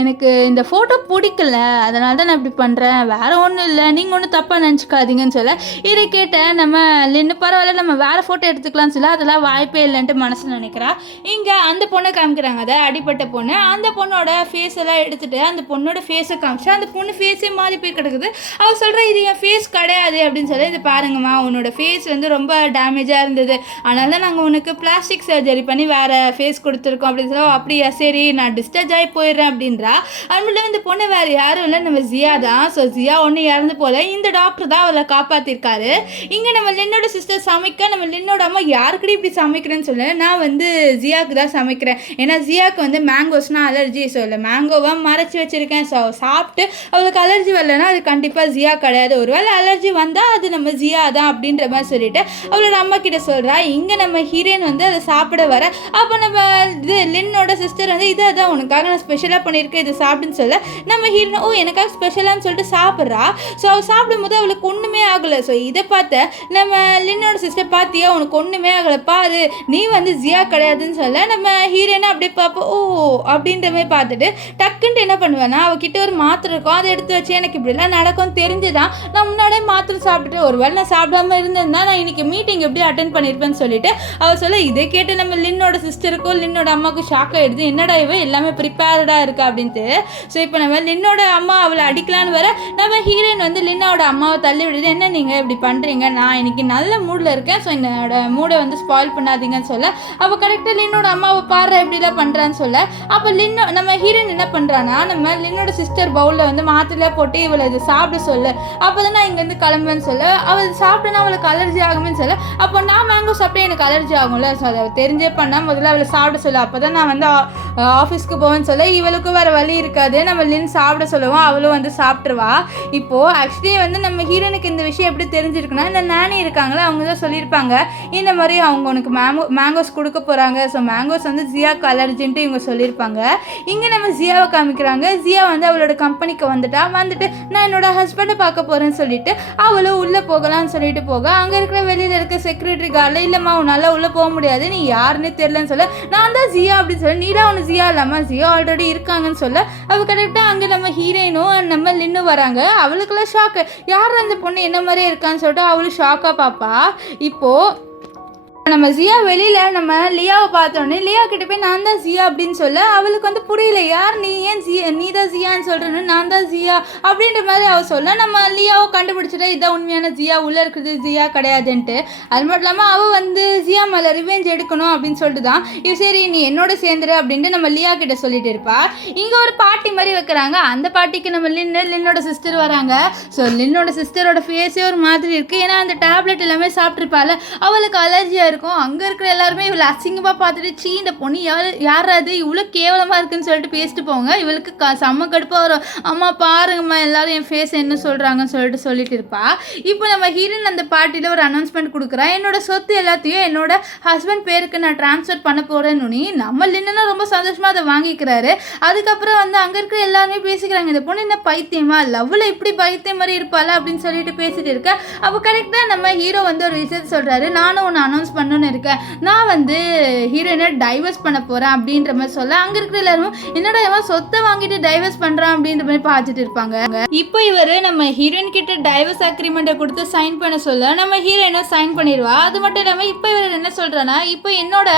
எனக்கு இந்த ஃபோட்டோ பிடிக்கல, அதனால தான் நான் இப்படி பண்ணுறேன், வேறு ஒன்றும் இல்லை, நீங்கள் ஒன்றும் தப்பாக நினச்சிக்காதீங்கன்னு சொல்ல. இதை கேட்டேன் நம்ம லின்னு, பரவாயில்ல நம்ம வேறு ஃபோட்டோ எடுத்துக்கலாம்னு சொல்ல. அதெல்லாம் வாய்ப்பே இல்லைன்ட்டு மனசில் நினைக்கிறா. இங்கே அந்த பொண்ணை காமிக்கிறாங்க, அதை அடிப்பட்ட பொண்ணு, அந்த பொண்ணோட ஃபேஸ் எல்லாம் எடுத்துட்டு அந்த பொண்ணோட ஃபேஸை காமிச்சா அந்த பொண்ணு ஃபேஸே மாறி போய் கிடக்குது. அவள் சொல்கிறா இது என் ஃபேஸ் கிடையாது அப்படின்னு சொல்லி. இது பாருங்கம்மா, உன்னோட ஃபேஸ் வந்து ரொம்ப டேமேஜாக இருந்தது, அதனால தான் நாங்கள் உனக்கு பிளாஸ்டிக் சர்ஜரி பண்ணி வேறு ஃபேஸ் கொடுத்துருக்கோம் அப்படின்னு சொல்ல. அப்படியா, சரி நான் டிஸ்சார்ஜ் ஆகி போயிடுறேன் அப்படின்றா. அதுமில்ல இந்த பொண்ணு வேறு யாரும் இல்லை, நம்ம ஜியா தான். ஸோ ஜியா ஒன்று இறந்து போல, இந்த டாக்டர் தான் அவளை காப்பாற்றிருக்காரு. இங்கே நம்ம லின்னோட சிஸ்டர் சமைக்க, நம்ம லின்னோட அம்மா யாருக்கிட்ட இப்படி சமைக்கிறேன்னு சொல்ல, நான் வந்து ஜியாவுக்கு தான் சமைக்கிறேன், ஏன்னா ஜியாவுக்கு வந்து மேங்கோஸ்னால் அலர்ஜி, ஸோ இல்லை மேங்கோவாக மறைச்சி வச்சுருக்கேன், ஸோ சாப்பிட்டு அவளுக்கு அலர்ஜி வரலன்னா அது கண்டிப்பாக ஜியா கிடையாது, ஒருவேளை அலர்ஜி வந்தால் அது நம்ம ஜியா தான் அப்படின்ற மாதிரி சொல்லிட்டு அவளோட அம்மா கிட்ட சொல்கிறா. இங்கே நம்ம ஹீரோயின் வந்து அதை சாப்பிட வர. அப்போ நம்ம இது லின்னோட சிஸ்டர் வந்து இதை தான் உனக்காக நான் ஸ்பெஷலாக பண்ணியிருக்கேன், இது சாப்பிடுன்னு சொல்ல. நம்ம ஹீரோயின் ஓ எனக்காக ஸ்பெஷலான்னு சொல்லிட்டு சாப்பிட்றா. ஸோ அவள் சாப்பிடும்போது அவளுக்கு ஒன்றுமே ஆகலை. ஸோ இதை பார்த்த நம்ம லின்னோட சிஸ்டர், பார்த்தியா உனக்கு ஒன்றுமே ஆகலை, பாரு நீ வந்து ஜியா கிடையாதுன்னு சொல்ல. நம்ம ஹீரோயினை அப்படியே பார்ப்போம், ஓ அப்படின்ற மாதிரி பார்த்துட்டு டக்குன்ட்டு என்ன பண்ணுவேன்னா, அவகிட்ட ஒரு மாத்திரை இருக்கும், அதை எடுத்து வச்சு எனக்கு இப்படிலாம் நடக்கும்னு தெரிஞ்சுதான் நான் முன்னாடியே மாத்திரை சாப்பிட்டுட்டு, ஒருவேளை நான் சாப்பிடாம இருந்திருந்தா நான் இன்னைக்கு மீட்டிங் எப்படி அட்டென்ட் பண்ணியிருப்பேன்னு சொல்லிட்டு அவள் சொல்ல. இதை கேட்டு நம்ம லின்னோட சிஸ்டருக்கும் லின்னோட அம்மாவுக்கும் ஷாக் ஆகிடுது, என்னடா இவ எல்லாமே ப்ரிப்பேர்டாக இருக்கா அப்படின்ட்டு. ஸோ இப்போ நம்ம லின்னோட அம்மா அவளை அடிக்கலான்னு வர, நம்ம ஹீரோயின் வந்து லின்னோட அம்மாவை தள்ளி விடுது, என்ன நீங்கள் இப்படி பண்ணுறீங்க, நான் இன்னைக்கு நல்ல மூடில் இருக்கேன், ஸோ என்னோட மூடை வந்து ஸ்பாயில் பண்ணாதீங்கன்னு சொல்ல. அப்போ கரெக்டாக லின்னோட அம்மாவை பாரு எப்படிலாம் பண்ணுறான்னு சொல்ல. அப்போ நம்ம ஹீரோயின் என்ன பண்ணுறான்னா, நம்ம லின்னோட சிஸ்டர் பவுலில் வந்து மாத்திரையில போட்டு இவளை இது சாப்பிட சொல்ல. அப்போ தான் நான் இங்கேருந்து கிளம்புவேன்னு சொல்ல. அவள் சாப்பிட்டேன்னா அவளுக்கு அலர்ஜி ஆகும்னு சொல்ல. அப்போ நான் மேங்கோ சாப்பிட்டே எனக்கு அலர்ஜி ஆகும்ல, ஸோ அதை தெரிஞ்சே பண்ணால் முதல்ல அவளை சாப்பிட சொல்ல. அப்போ தான் நான் வந்து ஆஃபீஸ்க்கு போவேன்னு சொல்ல. இவளுக்கும் வேறு வழி இருக்காது, நம்ம லின் சாப்பிட சொல்லுவோம், அவளும் வந்து சாப்பிட்ருவா. இப்போது ஆக்சுவலி வந்து நம்ம ஹீரோனுக்கு இந்த விஷயம் எப்படி தெரிஞ்சிருக்குன்னா, இந்த நானி இருக்காங்களே அவங்க தான் சொல்லியிருப்பாங்க, இந்த மாதிரி அவங்க உனக்கு மேங்கோஸ் கொடுக்க போகிறாங்க, ஸோ மேங்கோஸ் வந்து ஜியாவுக்கு அலர்ஜின்ட்டு இவங்க சொல்லியிருப்பாங்க. இங்கே நம்ம ஜியாவை காமிக்கிறாங்க. ஜியா வந்து அவளோட கம்பெனிக்கு வந்துட்டு நான் என்னோட ஹஸ்பண்டை பார்க்க போகிறேன்னு சொல்லிட்டு அவளும் உள்ளே போகலான்னு சொல்லிட்டு போக, அங்கே இருக்கிற வெளியில் இருக்க செக்யூரிட்டி கார்டில், இல்லைம்மா உன்னால் உள்ளே போக முடியாது, நீ யாருன்னே தெரிலன்னு சொல்ல. நான் தான் ஜியா அப்படின்னு சொல்ல. நீடா ஒன்று ஜியா இல்லாமல் ஜியா ஆல்ரெடி இருக்காங்கன்னு சொல்ல. அவள் கரெக்டாக அங்கே நம்ம ஹீரோயினும் நம்ம லின்னும் வராங்க. அவளுக்கெல்லாம் ஷாக்கு, யார் அந்த பொண்ணு என்ன மாதிரியே இருக்கான்னு சொல்லிட்டு அவளும் ஷாக்காக பார்ப்பா. இப்போது நம்ம ஜியா வெளியில் நம்ம லியாவை பார்த்தோன்னே லியா கிட்ட போய் நான் தான் ஜியா அப்படின்னு சொல்ல அவளுக்கு வந்து புரியல, யார் நீ, ஏன் ஜியா நீ தான் ஜியான்னு சொல்கிறேன்னு, நான் தான் ஜியா அப்படின்ற மாதிரி அவள் சொல்ல நம்ம லியாவை கண்டுபிடிச்சிட்டா இதான் உண்மையான ஜியா, உள்ளே இருக்கிறது ஜியா கிடையாதுன்ட்டு. அது மட்டும் இல்லாமல் அவள் வந்து ஜியா மேலே ரிவெஞ்ச் எடுக்கணும் அப்படின்னு சொல்லிட்டு தான் இது சரி நீ என்னோட சேர்ந்துரு அப்படின்ட்டு நம்ம லியா கிட்ட சொல்லிட்டு இருப்பா. இங்கே ஒரு பார்ட்டி மாதிரி வைக்கிறாங்க. அந்த பார்ட்டிக்கு நம்ம லின்னோட சிஸ்டர் வராங்க. ஸோ லின்னோட சிஸ்டரோட ஃபேஸே ஒரு மாதிரி இருக்குது. ஏன்னா அந்த டேப்லெட் எல்லாமே சாப்பிட்ருப்பாள், அவளுக்கு அலர்ஜியாக இருக்கும். அங்கே இருக்கிற எல்லாருமே இவளை அசிங்கமாக பார்த்துட்டு சீ இந்த பொண்ணு யாராவது இவ்வளோ கேவலமாக இருக்குன்னு சொல்லிட்டு பேசிட்டு போங்க. இவளுக்கு செம்ம கடுப்பாக வரும். அம்மா பாருங்கம்மா எல்லாரும் என் ஃபேஸ் என்ன சொல்கிறாங்கன்னு சொல்லிட்டு இருப்பா. இப்போ நம்ம ஹீரோயின் அந்த பார்ட்டியில் ஒரு அனௌன்ஸ்மெண்ட் கொடுக்குறா, என்னோட சொத்து எல்லாத்தையும் என்னோட ஹஸ்பண்ட் பேருக்கு நான் ட்ரான்ஸ்ஃபர் பண்ண போகிறேன்னு. நம்ம லின்னா ரொம்ப சந்தோஷமாக அதை வாங்கிக்கிறாரு. அதுக்கப்புறம் வந்து அங்கே இருக்கிற எல்லாருமே பேசிக்கிறாங்க, இந்த பொண்ணு என்ன பைத்தியமா, லவ்வில் இப்படி பைத்தியம் மாதிரி இருப்பாள் அப்படின்னு சொல்லிட்டு பேசிட்டு இருக்க. அப்போ கரெக்டாக நம்ம ஹீரோ வந்து ஒரு விஷயத்தை சொல்கிறாரு, நானும் ஒன்று அனௌன்ஸ் பண்ணணும்னு இருக்கேன், நான் வந்து ஹீரோயினை டைவர்ஸ் பண்ண போகிறேன் அப்படின்ற மாதிரி சொல்ல அங்கே இருக்கிற எல்லாரும் என்னடா இவன் சொத்தை வாங்கிட்டு டைவர்ஸ் பண்ணுறான் அப்படின்ற மாதிரி பார்த்துட்டு இருப்பாங்க. இப்போ இவர் நம்ம ஹீரோயின் கிட்ட டைவர்ஸ் அக்ரிமெண்ட்டை கொடுத்து சைன் பண்ண சொல்ல நம்ம ஹீரோயினும் சைன் பண்ணிடுவா. அது மட்டும் இல்லாமல் இப்போ இவர் என்ன சொல்கிறேன்னா, இப்போ என்னோட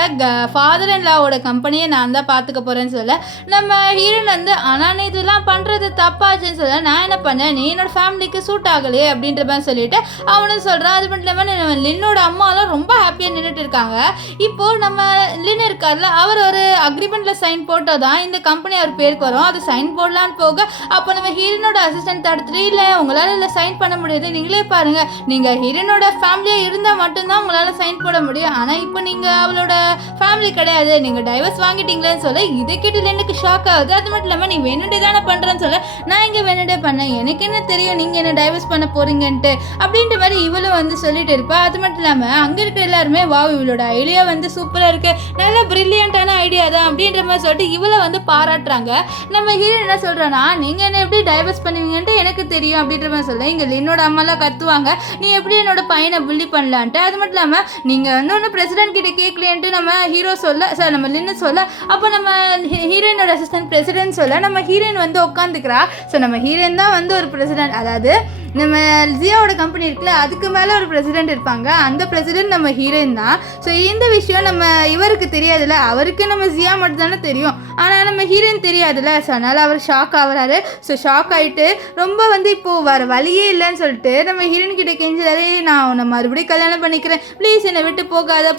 ஃபாதர் அண்ட் லாவோட கம்பெனியை நான் தான் பார்த்துக்க போகிறேன்னு சொல்ல நம்ம ஹீரோயின் வந்து ஆனால் நீ இதெல்லாம் பண்ணுறது தப்பாச்சுன்னு சொல்ல நான் என்ன பண்ணேன், நீ என்னோட ஃபேமிலிக்கு சூட் ஆகலையே அப்படின்ற மாதிரி சொல்லிட்டு அவனும் சொல்கிறான். அது மட்டும் இல்லாமல் லின்னோட அம்மாலாம் ரொம்ப ஹாப்பியாக நின்றுட்டு இருக்காங்க. இப்போ நம்ம லின் இருக்கார்ல, அவர் ஒரு அக்ரிமெண்ட்ல சைன் போட்டால் தான் இந்த கம்பெனி அவர் பேருக்கு வரும். அது சைன் போடலான்னு போக அப்போ நம்ம ஹீரோனோட அசிஸ்டன்ட் தடுத்துட்டு இல்லை உங்களால் இல்லை சைன் பண்ண முடியாது, நீங்களே பாருங்க நீங்கள் ஹீரோனோட ஃபேமிலியாக இருந்தால் மட்டும்தான் உங்களால் சைன் போட முடியும், ஆனால் இப்போ நீங்கள் அவளோட ஃபேமிலி கிடையாது, நீங்கள் டைவர்ஸ் வாங்கிட்டீங்களேன்னு சொல்ல இதை கேட்டு லின்னுக்கு ஷாக் ஆகுது. அது மட்டும் இல்லாமல் நீ வேணுண்டே தானே பண்ணுறேன்னு சொல்ல நான் இங்கே வேணுண்டே பண்ணேன், எனக்கு என்ன தெரியும் நீங்கள் என்ன டைவர்ஸ் பண்ண போறீங்கன்ட்டு அப்படின்ற மாதிரி இவளும் வந்து சொல்லிட்டு இருப்பா. அது மட்டும் இல்லாமல் அங்கே இருக்கிற எல்லாருமே வாவ் இவளோட ஐடியா வந்து சூப்பராக இருக்குது, நல்ல பிரில்லியண்டான ஐடியா தான் அப்படின்ற மாதிரி சொல்லிட்டு இவளை வந்து பாராட்டுறாங்க. நம்ம ஹீரோ என்ன சொல்கிறேன்னா, நீங்கள் என்ன எப்படி டைவர்ஸ் பண்ணுவீங்கன்ட்டு எனக்கு தெரியும் அப்படின்ற மாதிரி சொல்ல இங்கே என்னோட அம்மாலாம் கத்துவாங்க, நீ எப்படி என்னோட பையனை புள்ளி பண்ணலான்ட்டு. அது மட்டும் இல்லாமல் நீங்கள் வந்து ஒன்று பிரசிடென்ட் கிட்ட கேட்கலேன்ட்டு நம்ம ஹீரோ சொல்ல சார் நம்ம லின்னு சொல்ல அப்போ நம்ம ஹீரோயினோட அசிஸ்டன்ட் பிரசிடென்ட் சொல்ல நம்ம ஹீரோயின் வந்து உட்காந்துக்கிறா. ஸோ நம்ம ஹீரோயின் தான் வந்து ஒரு பிரசிடென்ட், அதாவது நம்ம ஜியாவோட கம்பெனி இருக்குல்ல அதுக்கு மேலே ஒரு பிரசிடென்ட் இருப்பாங்க, அந்த பிரசிடென்ட் நம்ம ஹீரோயின் தான். ஸோ இந்த விஷயம் நம்ம இவருக்கு தெரியாதுல்ல, அவருக்கு நம்ம ஜியா மட்டும் தானே தெரியும், ஆனால் நம்ம ஹீரோயின் தெரியாதுல்ல. ஸோ அதனால் அவர் ஷாக் ஆகிறாரு. ஸோ ஷாக் ஆகிட்டு ரொம்ப வந்து இப்போது வர வழியே இல்லைன்னு சொல்லிட்டு நம்ம ஹீரோயின் கிட்ட கெஞ்சுறாரு, நான் உன்னை மறுபடியும் கல்யாணம் பண்ணிக்கிறேன் ப்ளீஸ் என்னை விட்டு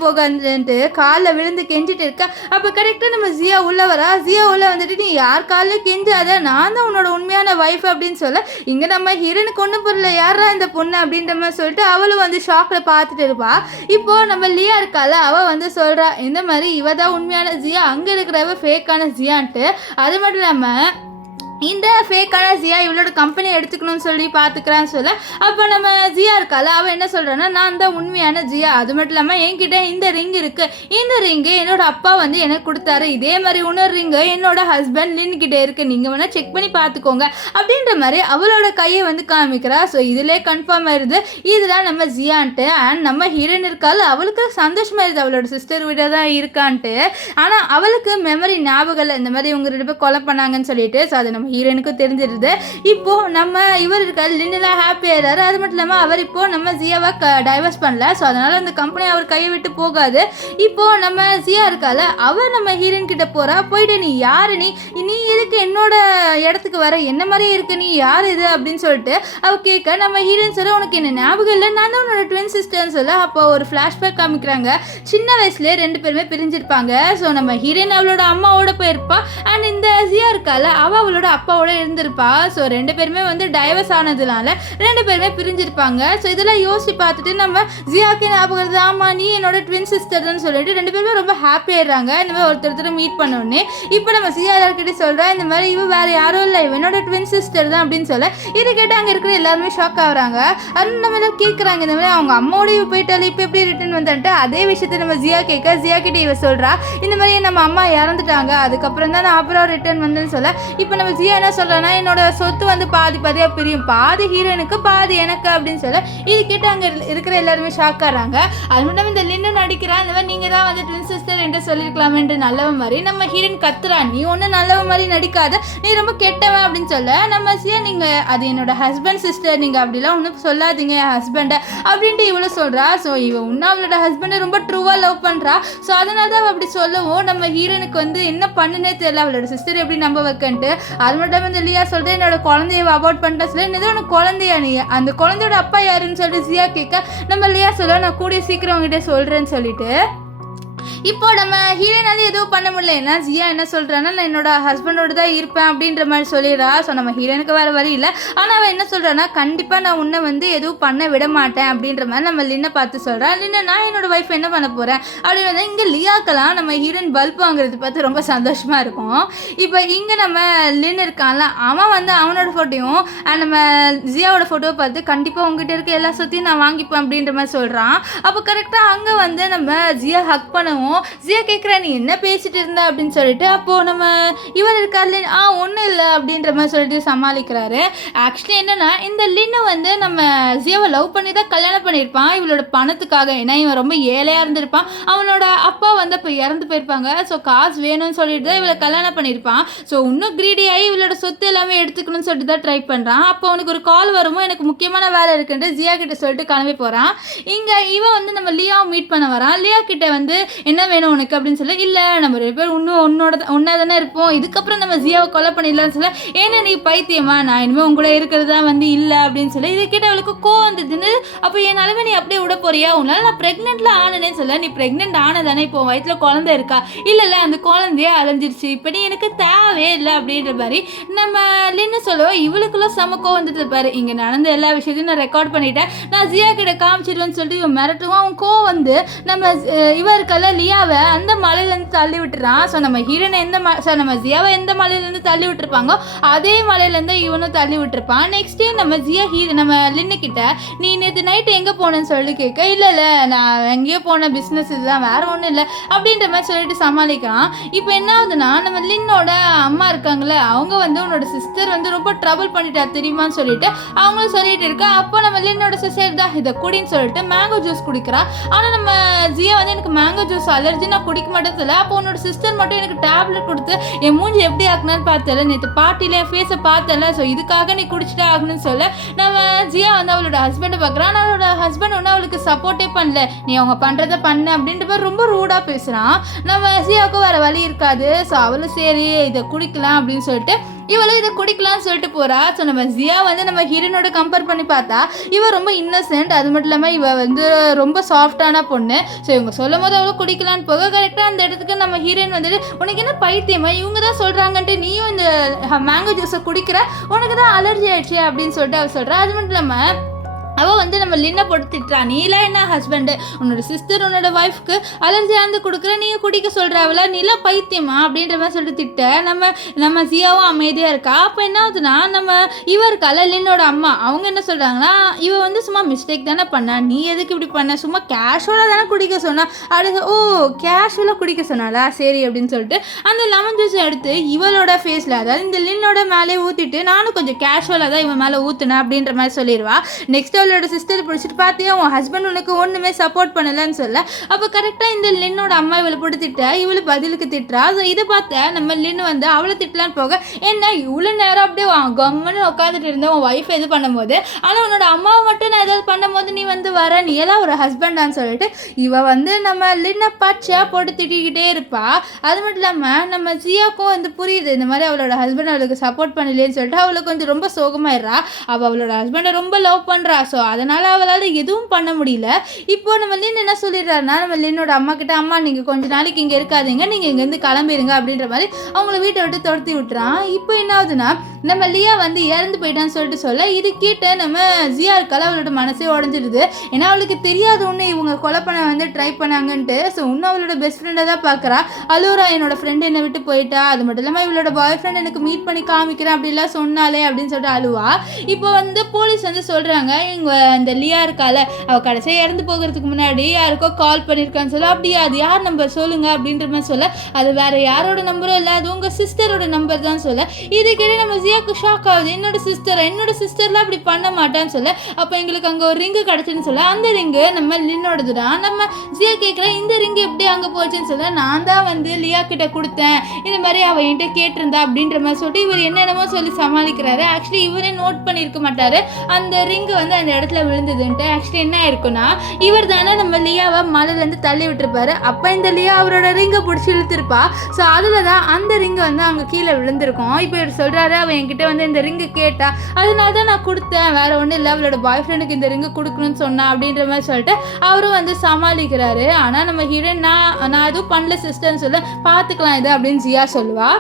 போகாதுன்ட்டு காலில் விழுந்து கெஞ்சிட்டு இருக்கா. அப்போ கரெக்டாக நம்ம ஜியா உள்ளே வரா. ஜியா உள்ளே வந்துட்டு நீ யார் காலில் கெஞ்சாத, நான் தான் உன்னோட உண்மையான ஒய்ஃப் அப்படின்னு சொல்ல இங்கே நம்ம ஹீரோயினுக்கு ஒன்றும் புரியல, யாரா இந்த பொண்ணு அப்படின்ற மாதிரி சொல்லிட்டு அவளும் வந்து ஷாக்கில் பார்த்துட்டு இருப்பா. இப்போது நம்ம லியா இருக்கால அவள் வந்து சொல்கிறா இந்த மாதிரி இவ தான் உண்மையான ஜியா, அங்கே இருக்கிறவ ஃபேக்கான ஜியான்ட்டு. அது மட்டும் இல்லாமல் இந்த ஃபேக்கான ஜியா இவளோட கம்பெனியை எடுத்துக்கணும்னு சொல்லி பார்த்துக்கிறான்னு சொல்ல அப்போ நம்ம ஜியா இருக்கால அவள் என்ன சொல்கிறான்னா நான் தான் உண்மையான ஜியா, அது மட்டும் இல்லாமல் என்கிட்ட இந்த ரிங் இருக்குது, இந்த ரிங்கு என்னோட அப்பா வந்து எனக்கு கொடுத்தாரு, இதே மாதிரி இன்னொரு ரிங்கு என்னோட ஹஸ்பண்ட் லின்கிட்ட இருக்குது, நீங்கள் வேணால் செக் பண்ணி பார்த்துக்கோங்க அப்படின்ற மாதிரி அவளோட கையை வந்து காமிக்கிறா. ஸோ இதிலே கன்ஃபார்ம் ஆயிடுது இதுதான் நம்ம ஜியான்ட்டு. அண்ட் நம்ம ஹீரோயின் இருக்கால அவளுக்கு சந்தோஷமாயிருது அவளோட சிஸ்டர் விட தான் இருக்கான்ட்டு. ஆனால் அவளுக்கு மெமரி ஞாபகம் இல்லை இந்த மாதிரி இவங்க 2 பேர் கொலை பண்ணாங்கன்னு சொல்லிட்டு. ஸோ அது நம்ம ஹீரோயினுக்கும் தெரிஞ்சிருது. இப்போது நம்ம இவர் இருக்கார் லின்னெலாம் ஹாப்பி ஆயிடுறாரு. அது மட்டும் இல்லாமல் அவர் இப்போது நம்ம ஜியாவை டைவர்ஸ் பண்ணல. ஸோ அதனால் அந்த கம்பெனி அவர் கையை விட்டு போகாது. இப்போது நம்ம ஜியா இருக்கால அவர் நம்ம ஹீரோயின் கிட்ட போகிறா. போயிட்டு நீ யார், நீ எதுக்கு என்னோட இடத்துக்கு வர, என்ன மாதிரியே இருக்கு, நீ யார் இது அப்படின்னு சொல்லிட்டு அவள் கேட்க நம்ம ஹீரோயின் சொல்ல உனக்கு என்ன ஞாபகம் இல்லை, நான் தான் உன்னோட ட்வின் சிஸ்டர்னு சொல்ல அப்போ ஒரு ஃப்ளாஷ்பேக் காமிக்கிறாங்க. சின்ன வயசுலேயே 2 பேருமே பிரிஞ்சிருப்பாங்க. ஸோ நம்ம ஹீரோயின் அவளோட அம்மாவோட போயிருப்பா. அண்ட் இந்த ஜியா இருக்கால அவளோட அப்பாவோட இருந்திருப்பா. ஸோ 2 பேருமே வந்து டைவர்ஸ் ஆனதுனால 2 பேருமே பிரிஞ்சிருப்பாங்க. ஸோ இதெல்லாம் யோசிச்சு பார்த்துட்டு நம்ம ஜியாக்கே ஞாபகம் ஆமாம் நீ என்னோட ட்வின் சிஸ்டர்னு சொல்லிட்டு 2 பேருமே ரொம்ப ஹாப்பி ஆயிடுறாங்க. இந்த மாதிரி ஒருத்தர் மீட் பண்ணோடனே இப்போ நம்ம ஜியா எல்லாருக்கிட்டே சொல்கிறா இந்த மாதிரி இவ வேறு யாரும் இல்லை இவனோட ட்வின் சிஸ்டர் தான் அப்படின்னு சொல்ல இதை கேட்டு அங்கே இருக்கிற எல்லாருமே ஷாக் ஆகுறாங்க. அது நம்ம எல்லாம் கேட்குறாங்க இந்த மாதிரி அவங்க அம்மாவோட போயிட்டாலும் இப்போ எப்படி ரிட்டர்ன் வந்துட்டு அதே விஷயத்த நம்ம ஜியா கேட்க ஜியா கிட்ட இவ சொல்கிறா இந்த மாதிரி நம்ம அம்மா இறந்துட்டாங்க அதுக்கப்புறம் தான் நான் அப்புறம் ரிட்டர்ன் ஹஸ்பண்ட் வந்து சொல்ல இப்போ நம்ம ஜியா என்ன சொல்கிறேன்னா என்னோட சொத்து வந்து பாதி பாதியாக பிரியும், பாதி ஹீரோனுக்கு பாதி எனக்கு அப்படின்னு சொல்ல இது கேட்டு அங்கே இருக்கிற எல்லாருமே ஷாக் ஆகிறாங்க. அது மட்டும் இந்த லின்னு நடிக்கிறா, இந்த மாதிரி நீங்கள் தான் வந்து ட்வின் சிஸ்டர் என்று சொல்லியிருக்கலாமேன்று நல்லவ மாதிரி நம்ம ஹீரோயின் கத்துறா, நீ ஒன்றும் நல்லவ மாதிரி நடிக்காத, நீ ரொம்ப கெட்டவன் அப்படின்னு சொல்ல நம்ம ஜியா நீங்கள் அது என்னோட ஹஸ்பண்ட் சிஸ்டர், நீங்கள் அப்படிலாம் ஒன்றும் சொல்லாதீங்க என் ஹஸ்பண்டை அப்படின்ட்டு இவ்வளோ சொல்கிறா. ஸோ இவன் இன்னும் அவளோட ஹஸ்பண்டை ரொம்ப ட்ரூவாக லவ் பண்ணுறா. ஸோ அதனால தான் அப்படி சொல்லவும் நம்ம ஹீரோனுக்கு வந்து என்ன பண்ணுனே தெரியல, அவளோட சிஸ்டர் எப்படி நம்ப வைக்கன்ட்டு. அது மட்டும் இந்த லியா சொல்லிட்டு என்னோட குழந்தைய அவாய்ட் பண்ணிட்டா சொல்ல, என்னது உனக்கு குழந்தையா, நீ அந்த குழந்தையோட அப்பா யாருன்னு சொல்லிட்டு ஜியா கேட்க நம்ம லியா சொல்ல நான் கூடிய சீக்கிரம் அவங்ககிட்ட சொல்கிறேன்னு சொல்லிட்டு இப்போ நம்ம ஹீரோனால எதுவும் பண்ண முடியல. ஏன்னா ஜியா என்ன சொல்கிறான்னா நான் என்னோட ஹஸ்பண்டோடு தான் இருப்பேன் அப்படின்ற மாதிரி சொல்லிடுறா. ஸோ நம்ம ஹீரோனுக்கு வேறு வழி இல்லை. ஆனால் அவன் என்ன சொல்கிறான்னா கண்டிப்பாக நான் உன்னை வந்து எதுவும் பண்ண விட மாட்டேன் அப்படின்ற மாதிரி நம்ம லின்னை பார்த்து சொல்கிறேன். லின்ன நான் என்னோட ஒய்ஃப் என்ன பண்ண போகிறேன் அப்படின்னு இங்கே லியாக்கெல்லாம் நம்ம ஹீரோயின் பல்ப் வாங்குறது பார்த்து ரொம்ப சந்தோஷமாக இருக்கும். இப்போ இங்கே நம்ம லின் இருக்கான்ல, அவன் வந்து அவனோட ஃபோட்டோயும் நம்ம ஜியாவோட ஃபோட்டோவை பார்த்து கண்டிப்பாக உங்ககிட்ட இருக்க எல்லா சொத்தையும் நான் வாங்கிப்பேன் அப்படின்ற மாதிரி சொல்கிறான். அப்போ கரெக்டாக அங்கே வந்து நம்ம ஜியா ஹக் பண்ணவும் ஜியா கேட்குறா நீ என்ன பேசிட்டு இருந்தா அப்படின்னு சொல்லிட்டு. அப்போது நம்ம இவர் இருக்கார்ல ஒன்றும் இல்லை அப்படின்ற மாதிரி சொல்லிட்டு சமாளிக்கிறாரு. ஆக்சுவலி என்னன்னா இந்த லின்னு வந்து நம்ம ஜியாவை லவ் பண்ணி தான் கல்யாணம் பண்ணியிருப்பான் இவளோட பணத்துக்காக. ஏன்னா இவன் ரொம்ப ஏழையாக இருந்திருப்பான், அவனோட அப்பா வந்து இப்போ இறந்து போயிருப்பாங்க. ஸோ காசு வேணும்னு சொல்லிட்டு தான் இவளை கல்யாணம் பண்ணியிருப்பான். ஸோ இன்னும் கிரீடி ஆகி இவளோட சொத்து எல்லாமே எடுத்துக்கணும்னு சொல்லிட்டு தான் ட்ரை பண்ணுறான். அப்போ அவனுக்கு ஒரு கால் வருமோ எனக்கு முக்கியமான வேலை இருக்குன்ட்டு ஜியா கிட்ட சொல்லிட்டு கிளம்பி போகிறான். இங்கே இவன் வந்து நம்ம லியாவை மீட் பண்ண வரான். லியா கிட்ட வந்து என்ன வேணும் உனக்கு அப்படின்னு சொல்ல, இல்லை நம்ம 2 பேர் இன்னும் ஒன்றா தானே இருப்போம், இதுக்கப்புறம் நம்ம ஜியாவை கொலை பண்ணிடலான்னு சொல்ல, ஏன்னா நீ பைத்தியமா, நான் இனிமேல் உங்களோட இருக்கிறதா வந்து இல்லை அப்படின்னு சொல்லி இதை கேட்ட அவளுக்கு கோவம் வந்துதுன்னு. அப்போ என் அளவு நீ அப்படியே விட போறியா, உன்னால நான் ப்ரெக்னென்ட்ல ஆனேன்னு சொல்ல, நீ ப்ரெக்னென்ட் ஆனதானே, இப்போ வயிற்றுல குழந்தை இருக்கா, இல்லை அந்த குழந்தையே அலைஞ்சிருச்சு, இப்போ நீ எனக்கு தேவையே இல்லை அப்படின்ற மாதிரி நம்ம லின்னு சொல்லுவோம். இவளுக்குள்ள செம கோவம் வந்துட்டு பாரு, இங்கே நடந்த எல்லா விஷயத்தையும் நான் ரெக்கார்ட் பண்ணிட்டேன், நான் ஜியா கிட்ட காமிச்சிடுவேன்னு சொல்லிட்டு இவன் மிரட்டுவான். அவன் கோவம் வந்து நம்ம இவருக்கெல்லாம் லியாவை அந்த மலையிலேருந்து தள்ளி விட்டுறான். ஸோ நம்ம ஹீரோனை நம்ம ஜியாவை எந்த மலையிலேருந்து தள்ளி விட்டுருப்பாங்கோ அதே மலையிலேருந்து இவனும் தள்ளி விட்டுருப்பான். நெக்ஸ்ட் டே நம்ம ஜியா நம்ம லின்னு கிட்ட நீ நேற்று நைட்டு எங்கே போனேன்னு சொல்லி கேட்க, இல்லை நான் எங்கேயோ போன பிஸ்னஸ் இதுதான் வேற ஒன்றும் இல்லை அப்படின்ற மாதிரி சொல்லிட்டு சமாளிக்கலாம். இப்போ என்ன ஆகுதுன்னா நம்ம லின்னோட அம்மா இருக்காங்களே, அவங்க வந்து உன்னோட சிஸ்டர் வந்து ரொம்ப ட்ரபிள் பண்ணிட்டா தெரியுமான்னு சொல்லிட்டு அவங்களும் சொல்லிட்டு இருக்கா. அப்போ நம்ம லின்னோட சிஸ்டர் தான் இதை குடின்னு சொல்லிட்டு மேங்கோ ஜூஸ் குடிக்கிறா. ஆனால் நம்ம ஜியா வந்து எனக்கு மேங்கோ ஜூஸ் அலர்ஜி, நான் குடிக்க மாட்டேன். அப்போ உன்னோட சிஸ்டர் மட்டும் எனக்கு டேப்லெட் கொடுத்து என் மூஞ்சி எப்படி ஆக்குனான்னு பார்த்தல, நேற்று பார்ட்டியில் என் ஃபேஸை பார்த்தல, ஸோ இதுக்காக நீ குடிச்சிட்டே ஆகணும்னு சொல்ல நம்ம ஜியா வந்து அவளோட ஹஸ்பண்டை பார்க்குறான். ஆனால் அவளோட ஹஸ்பண்ட் ஒன்றும் அவளுக்கு சப்போர்ட்டே பண்ணல, நீ அவங்க பண்ணுறதை பண்ணு அப்படின்ற மாதிரி ரொம்ப ரூடாக பேசுகிறான். நம்ம ஜியாவுக்கும் வேறு வழி இருக்காது. ஸோ அவளும் சரி இதை குடிக்கலாம் அப்படின்னு சொல்லிட்டு இவளும் இதை குடிக்கலாம்னு சொல்லிட்டு போகிறா. ஸோ நம்ம ஜியா வந்து நம்ம ஹீரோனோட கம்பேர் பண்ணி பார்த்தா இவ ரொம்ப இன்னசென்ட், அது மட்டும் இல்லாமல் இவ வந்து ரொம்ப சாஃப்டான பொண்ணு. ஸோ இவங்க சொல்லும் போது அவளும் குடிக்கலான்னு போக கரெக்டாக அந்த இடத்துக்கு நம்ம ஹீரோயின் வந்துட்டு உனக்கு என்ன பைத்தியமா, இவங்க தான் சொல்கிறாங்கன்ட்டு நீயும் இந்த மேங்கோ ஜூஸை குடிக்கிற, உனக்கு தான் அலர்ஜி ஆயிடுச்சு அப்படின்னு சொல்லிட்டு அவள் சொல்கிறா. அது மட்டும் இல்லாமல் அவள் வந்து நம்ம லின்னை போட்டு திட்டுறா, நீலாம் என்ன ஹஸ்பண்டு, உன்னோட சிஸ்டர் உன்னோட ஒய்ஃப்க்கு அலர்ஜி ஆந்து கொடுக்குற, நீங்கள் குடிக்க சொல்கிறாவளா, நீலாம் பைத்தியமா அப்படின்ற மாதிரி சொல்லிட்டு திட்ட நம்ம ஜியாவும் அமைதியாக இருக்கா. அப்போ என்ன ஆகுதுன்னா நம்ம இவ இருக்கால லின்னோட அம்மா, அவங்க என்ன சொல்கிறாங்கன்னா இவ வந்து சும்மா மிஸ்டேக் தானே பண்ணா, நீ எதுக்கு இப்படி பண்ண, சும்மா கேஷுவலாக தானே குடிக்க சொன்னா, அப்படி ஓ கேஷுவலாக குடிக்க சொன்னாலா சரி அப்படின்னு சொல்லிட்டு அந்த லெமன் ஜூஸை எடுத்து இவளோட ஃபேஸில், அதாவது இந்த லின்னோட மேலே ஊற்றிட்டு நானும் கொஞ்சம் கேஷுவலாக தான் இவன் மேலே ஊற்றுனேன் அப்படின்ற மாதிரி சொல்லிடுவா. நெக்ஸ்ட் அவளோட சிஸ்டர் பிடிச்சிட்டு பார்த்தியா உன் ஹஸ்பண்ட் உனக்கு ஒன்றுமே சப்போர்ட் பண்ணலன்னு சொல்ல, அப்போ கரெக்டாக இந்த லின்னோட அம்மா இவளை போட்டு திட்ட, இவளு பதிலுக்கு திட்டுறா. ஸோ இதை பார்த்த நம்ம லின்னு வந்து அவளை திட்டலான்னு போக, என்ன இவ்வளோ நேரம் அப்படியே கம்முன்னு உட்காந்துட்டு இருந்தேன் உன் ஒய்ஃப் இது பண்ணும்போது, ஆனால் உன்னோட அம்மாவை மட்டும் நான் ஏதாவது பண்ணும்போது நீ வந்து வர, நீ எல்லாம் ஒரு ஹஸ்பண்டான்னு சொல்லிட்டு இவ வந்து நம்ம லின்னை பச்சையாக போட்டு திட்டிக்கிட்டே இருப்பா. அது மட்டும் இல்லாமல் நம்ம ஜியாக்கும் வந்து புரியுது இந்த மாதிரி அவளோட ஹஸ்பண்ட் அவளுக்கு சப்போர்ட் பண்ணலேன்னு சொல்லிட்டு அவளுக்கு கொஞ்சம் ரொம்ப சோகமாயிடுறா. அவளோட ஹஸ்பண்டை ரொம்ப லவ் பண்ணுறா. ஸோ அதனால் அவளால் எதுவும் பண்ண முடியல. இப்போ நம்ம லின் என்ன சொல்லிடுறாருன்னா நம்ம லின்னோட அம்மா கிட்ட, அம்மா நீங்கள் கொஞ்ச நாளைக்கு இங்கே இருக்காதீங்க, நீங்கள் இங்கேருந்து கிளம்பிடுங்க அப்படின்ற மாதிரி அவங்கள வீட்டை விட்டு துரத்தி விட்டுறான். இப்போ என்ன ஆகுதுன்னா நம்ம லியா வந்து இறந்து போயிட்டான்னு சொல்லிட்டு சொல்ல, இது கிட்ட நம்ம ஜியா இருக்கால அவளோட மனசே உடஞ்சிடுது. ஏன்னா அவளுக்கு தெரியாத ஒன்று இவங்க கொலை பண்ண வந்து ட்ரை பண்ணாங்கன்ட்டு. ஸோ இன்னும் அவளோட பெஸ்ட் ஃப்ரெண்டை தான் பார்க்குறா. அலூரா என்னோட ஃப்ரெண்டு என்னை விட்டு போயிட்டா, அது மட்டும் இல்லாமல் இவளோட பாய் ஃப்ரெண்ட் எனக்கு மீட் பண்ணி காமிக்கிறேன் அப்படிலாம் சொன்னாலே அப்படின்னு சொல்லிட்டு அழுவா. இப்போ வந்து போலீஸ் வந்து சொல்கிறாங்க இவங்க இந்த லியா இருக்கால அவள் கடைசியாக இறந்து போகிறதுக்கு முன்னாடி யாருக்கோ கால் பண்ணியிருக்கான்னு சொல்ல, அப்படியா அது யார் நம்பர் சொல்லுங்கள் அப்படின்ற மாதிரி சொல்ல, அது வேறு யாரோட நம்பரும் இல்லை, அது உங்கள் சிஸ்டரோட நம்பர் தான் சொல்ல. இதுக்கிட்டே நம்ம ஜியாவுக்கு ஷாக் ஆகுது, என்னோட சிஸ்டர்லாம் அப்படி பண்ண மாட்டான்னு சொல்ல. அப்போ எங்களுக்கு அங்கே ஒரு ரிங்கு கிடச்சுன்னு சொல்ல, அந்த ரிங்கு நம்ம லின்னோடது தான். நம்ம ஜியா கேட்குறேன் இந்த ரிங்கு எப்படி அங்கே போச்சுன்னு சொல்ல, நான் தான் வந்து லியா கிட்ட கொடுத்தேன், இந்த மாதிரி அவள் என்கிட்ட கேட்டிருந்தா அப்படின்ற மாதிரி சொல்லிட்டு இவர் என்னென்னமோ சொல்லி சமாளிக்கிறாரு. ஆக்சுவலி இவரே நோட் பண்ணியிருக்க மாட்டார் அந்த ரிங்கு வந்து அந்த இடத்துல விழுந்ததுன்ட்டு. ஆக்சுவலி என்ன ஆயிருக்குன்னா, இவர் தானே நம்ம லியாவை மலையிலேருந்து தள்ளி விட்டுருப்பாரு. அப்போ இந்த லியா அவரோட ரிங்கை பிடிச்சி இழுத்துருப்பா. ஸோ அதில் தான் அந்த ரிங்கு வந்து அங்கே கீழே விழுந்திருக்கும். இப்போ இவர் சொல்கிறாரு, அவன் என்கிட்ட வந்து இந்த ரிங்கு கேட்டா, அதனால தான் நான் கொடுத்தேன், வேற ஒன்றும் இல்லை, அவளோட பாய் ஃப்ரெண்டுக்கு இந்த ரிங்கு கொடுக்கணும்னு சொன்னா அப்படின்ற மாதிரி சொல்லிட்டு அவரும் வந்து சமாளிக்கிறாரு. ஆனால் நம்ம ஹீரோயின் நான் எதுவும் பண்ணல சிஸ்டர்னு சொல்ல, பார்த்துக்கலாம் இது அப்படின்னு ஜியா சொல்லுவா.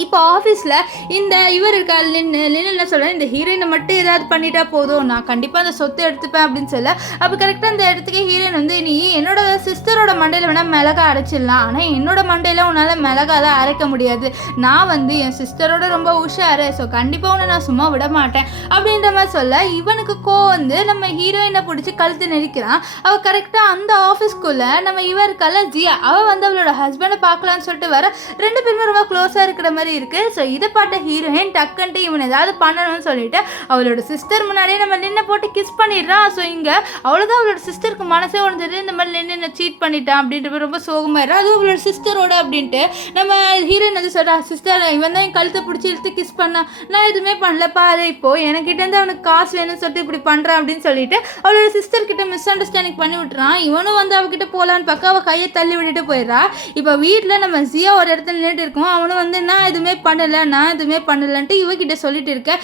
இப்போ ஆஃபீஸில் இந்த இவர் இருக்கா லின்னு என்ன சொல்கிறேன், இந்த ஹீரோயினை மட்டும் ஏதாவது பண்ணிட்டா போதும், நான் கண்டிப்பாக அந்த சொத்தை எடுத்துப்பேன் அப்படின்னு சொல்ல. அப்போ கரெக்டாக அந்த இடத்துக்கு ஹீரோயின் வந்து, நீ என்னோட சிஸ்டரோட மண்டையில் வேணால் மிளகா அரைச்சிடலாம், ஆனால் என்னோட மண்டையில் உன்னால் மிளகாலாம் அரைக்க முடியாது, நான் வந்து என் சிஸ்டரோட ரொம்ப உஷாரு, ஸோ கண்டிப்பாக உன்னை நான் சும்மா விட மாட்டேன் அப்படின்ற மாதிரி சொல்ல. இவனுக்கு வந்து நம்ம ஹீரோயினை பிடிச்சி கழுத்து நெரிக்கிறான். அவள் கரெக்டாக அந்த ஆஃபீஸ்க்குள்ளே நம்ம இவர் இருக்கால ஜியா, அவள் வந்து அவளோட ஹஸ்பண்டை பார்க்கலான்னு சொல்லிட்டு வர, ரெண்டு பேருமே ரொம்ப க்ளோஸாக இருக்கிற மாதிரி இருக்கு. ஸோ இதை பார்த்த ஹீரோயின் டக்குன்ட்டு இவன் ஏதாவது பண்ணணும்னு சொல்லிட்டு அவளோட சிஸ்டர் முன்னாடியே நம்ம நின்று போட்டு கிஸ் பண்ணிடுறான். ஸோ இங்கே அவ்வளோதான் அவளோட சிஸ்டருக்கு மனசே உடஞ்சது, இந்த மாதிரி நின்று சீட் பண்ணிட்டான் அப்படின்ற ரொம்ப சோகமாயிடுறா. அதுவும் அவளோட சிஸ்டரோட அப்படின்ட்டு நம்ம ஹீரோயின் வந்து சொல்கிறா, சிஸ்டர் இவன் தான் என் கழுத்தை பிடிச்சி இழுத்து கிஸ் பண்ணா, நான் எதுவுமே பண்ணல பாரு, இப்போ எனக்கிட்ட இருந்து அவனுக்கு காசு வேணும்னு சொல்லிட்டு இப்படி பண்ணுறான் அப்படின்னு சொல்லிட்டு அவளோட சிஸ்டர் கிட்ட மிஸ் அண்டர்ஸ்டாண்டிங் பண்ணி விட்டுறான். இவனும் வந்து அவகிட்ட போகலான்னு பார்க்க அவள் கையை தள்ளி விட்டுட்டு போயிடுறா. இப்போ வீட்டில் நம்ம ஜியா ஒரு இடத்துல நின்றுட்டு இருக்கோம். அவனும் வந்து நான் எதுவுமே பண்ணலன்ட்டு இவகிட்ட சொல்லிட்டு இருக்கேன்.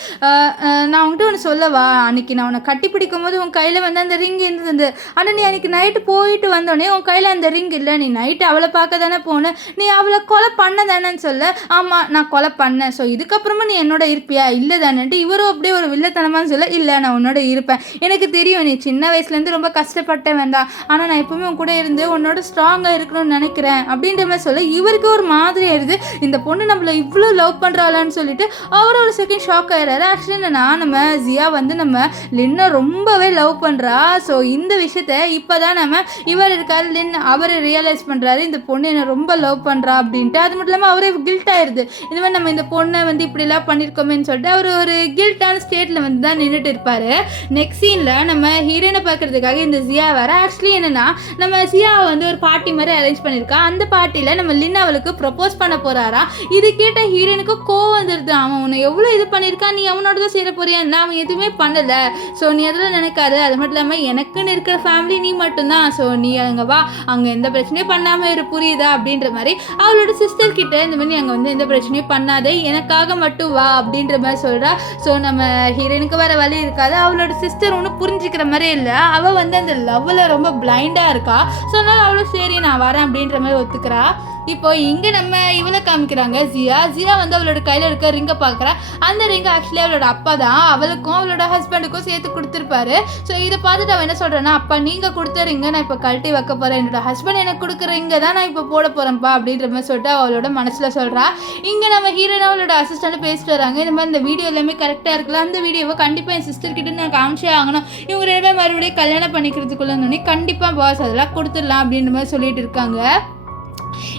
நான் உங்ககிட்ட ஒன்று சொல்லவா, அன்னைக்கு நான் உன்னை கட்டி பிடிக்கும் போது உன் கையில் வந்து அந்த ரிங் இருந்தது, ஆனால் நீ அன்றைக்கி நைட்டு போயிட்டு வந்தோடனே உன் கையில் அந்த ரிங் இல்லை, நீ நைட்டு அவளை பார்க்க தானே போனேன், நீ அவளை கொலை பண்ண தானேன்னு சொல்ல. ஆமாம் நான் கொலை பண்ணேன், ஸோ இதுக்கப்புறமா நீ என்னோட இருப்பியா, இல்லை தானேன்ட்டு இவரும் அப்படியே ஒரு வில்லத்தனமானு சொல்ல, இல்லை நான் உன்னோட இருப்பேன், எனக்கு தெரியும் நீ சின்ன வயசுலேருந்து ரொம்ப கஷ்டப்பட்ட வேண்டாம், ஆனால் நான் எப்பவுமே உன் கூட இருந்து உன்னோட ஸ்ட்ராங்காக இருக்கணும்னு நினைக்கிறேன் அப்படின்ற மாதிரி சொல்ல. இவருக்கு ஒரு மாதிரி ஆயிடுது, இந்த பொண்ணு நம்மளை இவ்வளோ லவ் பண்ணுறாளான்னு சொல்லிட்டு அவர் ஒரு செகண்ட் ஷாக் ஆயிடுறாரு. ஆக்சுவலி என்னன்னா, நம்ம ஜியா வந்து நம்ம லின்னை ரொம்பவே லவ் பண்ணுறா. ஸோ இந்த விஷயத்த இப்போ தான் நம்ம இவர் இருக்கார் லின் அவர் ரியலைஸ் பண்ணுறாரு, இந்த பொண்ணு என்னை ரொம்ப லவ் பண்ணுறா அப்படின்ட்டு. அது மட்டும் இல்லாமல் அவரே கில்ட் ஆயிடுது, இந்த மாதிரி நம்ம இந்த பொண்ணை வந்து இப்படிலாம் பண்ணியிருக்கோமேன்னு சொல்லிட்டு அவர் ஒரு கில்ட்டான ஸ்டேட்டில் வந்து தான் நின்றுட்டு இருப்பார். நெக்ஸ்ட் சீனில் நம்ம ஹீரோயினை பார்க்கறதுக்காக இந்த ஜியா வர. ஆக்சுவலி என்னென்னா, நம்ம ஜியாவை வந்து ஒரு பார்ட்டி மாதிரி அரேஞ்ச் பண்ணியிருக்கா. அந்த பார்ட்டியில் நம்ம லின் அவளுக்கு ப்ரப்போஸ் பண்ண போகிறாரா. இது கேட்ட ஹீரோயினுக்கு கோவம் வந்துடுது, அவன் உன்னை எவ்வளோ இது பண்ணியிருக்கான், நீ அவனோட தான் சேர போறியா, நான் அவன் எதுவுமே பண்ணலை, ஸோ நீ அதெல்லாம் நினைக்காது, அது மட்டும் இல்லாமல் எனக்குன்னு இருக்கிற ஃபேமிலி நீ மட்டும்தான், ஸோ நீ அங்கே வா, அங்கே எந்த பிரச்சனையும் பண்ணாமல் இரு புரியுதா அப்படின்ற மாதிரி அவளோட சிஸ்டர் கிட்ட இந்த மாதிரி அங்கே வந்து எந்த பிரச்சனையும் பண்ணாதே, எனக்காக மட்டும் வா அப்படின்ற மாதிரி சொல்கிறா. ஸோ நம்ம ஹீரோயினுக்கு வேறு வழி இருக்காது, அவளோட சிஸ்டர் ஒன்றும் புரிஞ்சிக்கிற மாதிரி இல்லை, அவள் வந்து அந்த லவ்வில் ரொம்ப பிளைண்டாக இருக்கா. ஸோ அதனால் அவளும் சரி நான் வரேன் அப்படின்ற மாதிரி ஒத்துக்கிறா. இப்போ இங்கே நம்ம இவளை காமிக்கிறாங்க, ஜியா வந்து அவளோட கையில் இருக்க ரிங்கை பார்க்குறா. அந்த ரிங்கை ஆக்சுவலி அவளோட அப்பா தான் அவளுக்கும் அவளோட ஹஸ்பண்டுக்கும் சேர்த்து கொடுத்துருப்பாரு. ஸோ இதை பார்த்துட்டு அவன் என்ன சொல்கிறேன்னா, அப்பா நீங்கள் கொடுத்த ரிங்கை நான் இப்போ கழட்டி வைக்க போகிறேன், என்னோட ஹஸ்பண்ட் எனக்கு கொடுக்குற ரிங்கை தான் நான் இப்போ போட போகிறேன்ப்பா அப்படின்ற மாதிரி சொல்லிட்டு அவளோட மனசில் சொல்கிறா. இங்கே நம்ம ஹீரோயின் அவளோட அசிஸ்டண்ட்டு பேசிட்டு வராங்க, இந்த மாதிரி இந்த வீடியோ எல்லாமே கரெக்டாக இருக்கலாம், அந்த வீடியோவை கண்டிப்பாக என் சிஸ்டர் கிட்ட நான் காமிச்சே ஆகணும், இவங்க ரெண்டு பேர் மறுபடியும் கல்யாணம் பண்ணிக்கிறதுக்குள்ளே கண்டிப்பாக பாஸ் அதெல்லாம் கொடுத்துடலாம் அப்படின்ற மாதிரி சொல்லிட்டு இருக்காங்க.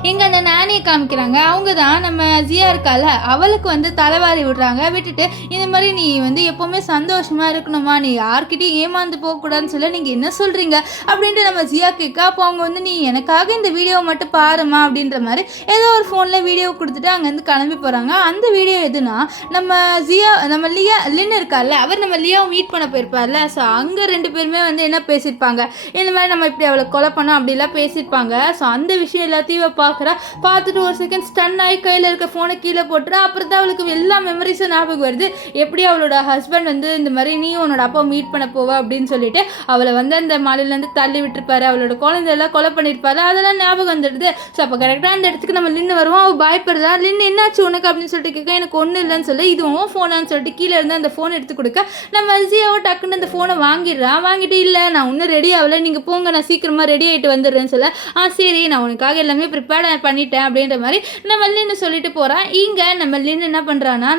இங்கே அந்த நானியை காமிக்கிறாங்க, அவங்க தான் நம்ம ஜியா இருக்கால அவளுக்கு வந்து தலைவாரி விடுறாங்க. விட்டுட்டு இந்த மாதிரி நீ வந்து எப்போவுமே சந்தோஷமாக இருக்கணுமா, நீ யார்கிட்டையும் ஏமாந்து போகக்கூடாதுன்னு சொல்ல, நீங்கள் என்ன சொல்கிறீங்க அப்படின்ட்டு நம்ம ஜியா கேட்க. அப்போ அவங்க வந்து நீ எனக்காக இந்த வீடியோவை மட்டும் பாருமா அப்படின்ற மாதிரி ஏதோ ஒரு ஃபோனில் வீடியோ கொடுத்துட்டு அங்கேருந்து கிளம்பி போகிறாங்க. அந்த வீடியோ எதுனா, நம்ம லின் இருக்கார்ல அவர் நம்ம லியாவை மீட் பண்ண போயிருப்பார்ல, ஸோ அங்கே ரெண்டு பேருமே வந்து என்ன பேசியிருப்பாங்க, இந்த மாதிரி நம்ம இப்படி அவளை கொலை பண்ணோம் அப்படிலாம் பேசியிருப்பாங்க. ஸோ அந்த விஷயம் எல்லாத்தையும் பார்த்துட்டு ஒரு செகண்ட் ஸ்டன் ஆகி கையில் இருக்க ஃபோனை கீழே போட்டுறா. அப்புறம் தான் அவளுக்கு எல்லா மெமரிஸும் ஞாபகம் வருது, எப்படி அவளோட ஹஸ்பண்ட் வந்து இந்த மாதிரி நீ உன்னோட அப்பா மீட் பண்ண போவ அப்படின்னு சொல்லிட்டு அவளை வந்து அந்த மலையிலேருந்து தள்ளி விட்டுருப்பாரு, அவளோட குழந்தையெல்லாம் கொலை பண்ணியிருப்பாரு, அதெல்லாம் ஞாபகம் வந்துடுது. ஸோ அப்போ கரெக்டாக அந்த இடத்துக்கு நம்ம லின்னு வருவோம். அவள் பயப்படுறா, லின்னு என்னாச்சு உனக்கு அப்படின்னு சொல்லிட்டு கேட்க, எனக்கு ஒன்றும் இல்லைன்னு சொல்லி இதுவும் ஃபோனான்னு சொல்லிட்டு கீழே இருந்து அந்த ஃபோன் எடுத்து கொடுக்க, நம்ம ஜியாவோ டக்குன்னு அந்த ஃபோனை வாங்கிட்டு இல்லை நான் இன்னும் ரெடி ஆகலை, நீங்கள் போங்க நான் சீக்கிரமாக ரெடி ஆகிட்டு வந்துடுறேன்னு சொல்ல. சரி நான் உனக்காக எல்லாமே ப்ரிப்பேர்ட் பண்ணிட்டேன் அப்படின்ற மாதிரி நம்ம லின்னு சொல்லிட்டு போகிறான். இங்கே நம்ம லின்னு என்ன பண்ணுறான்னா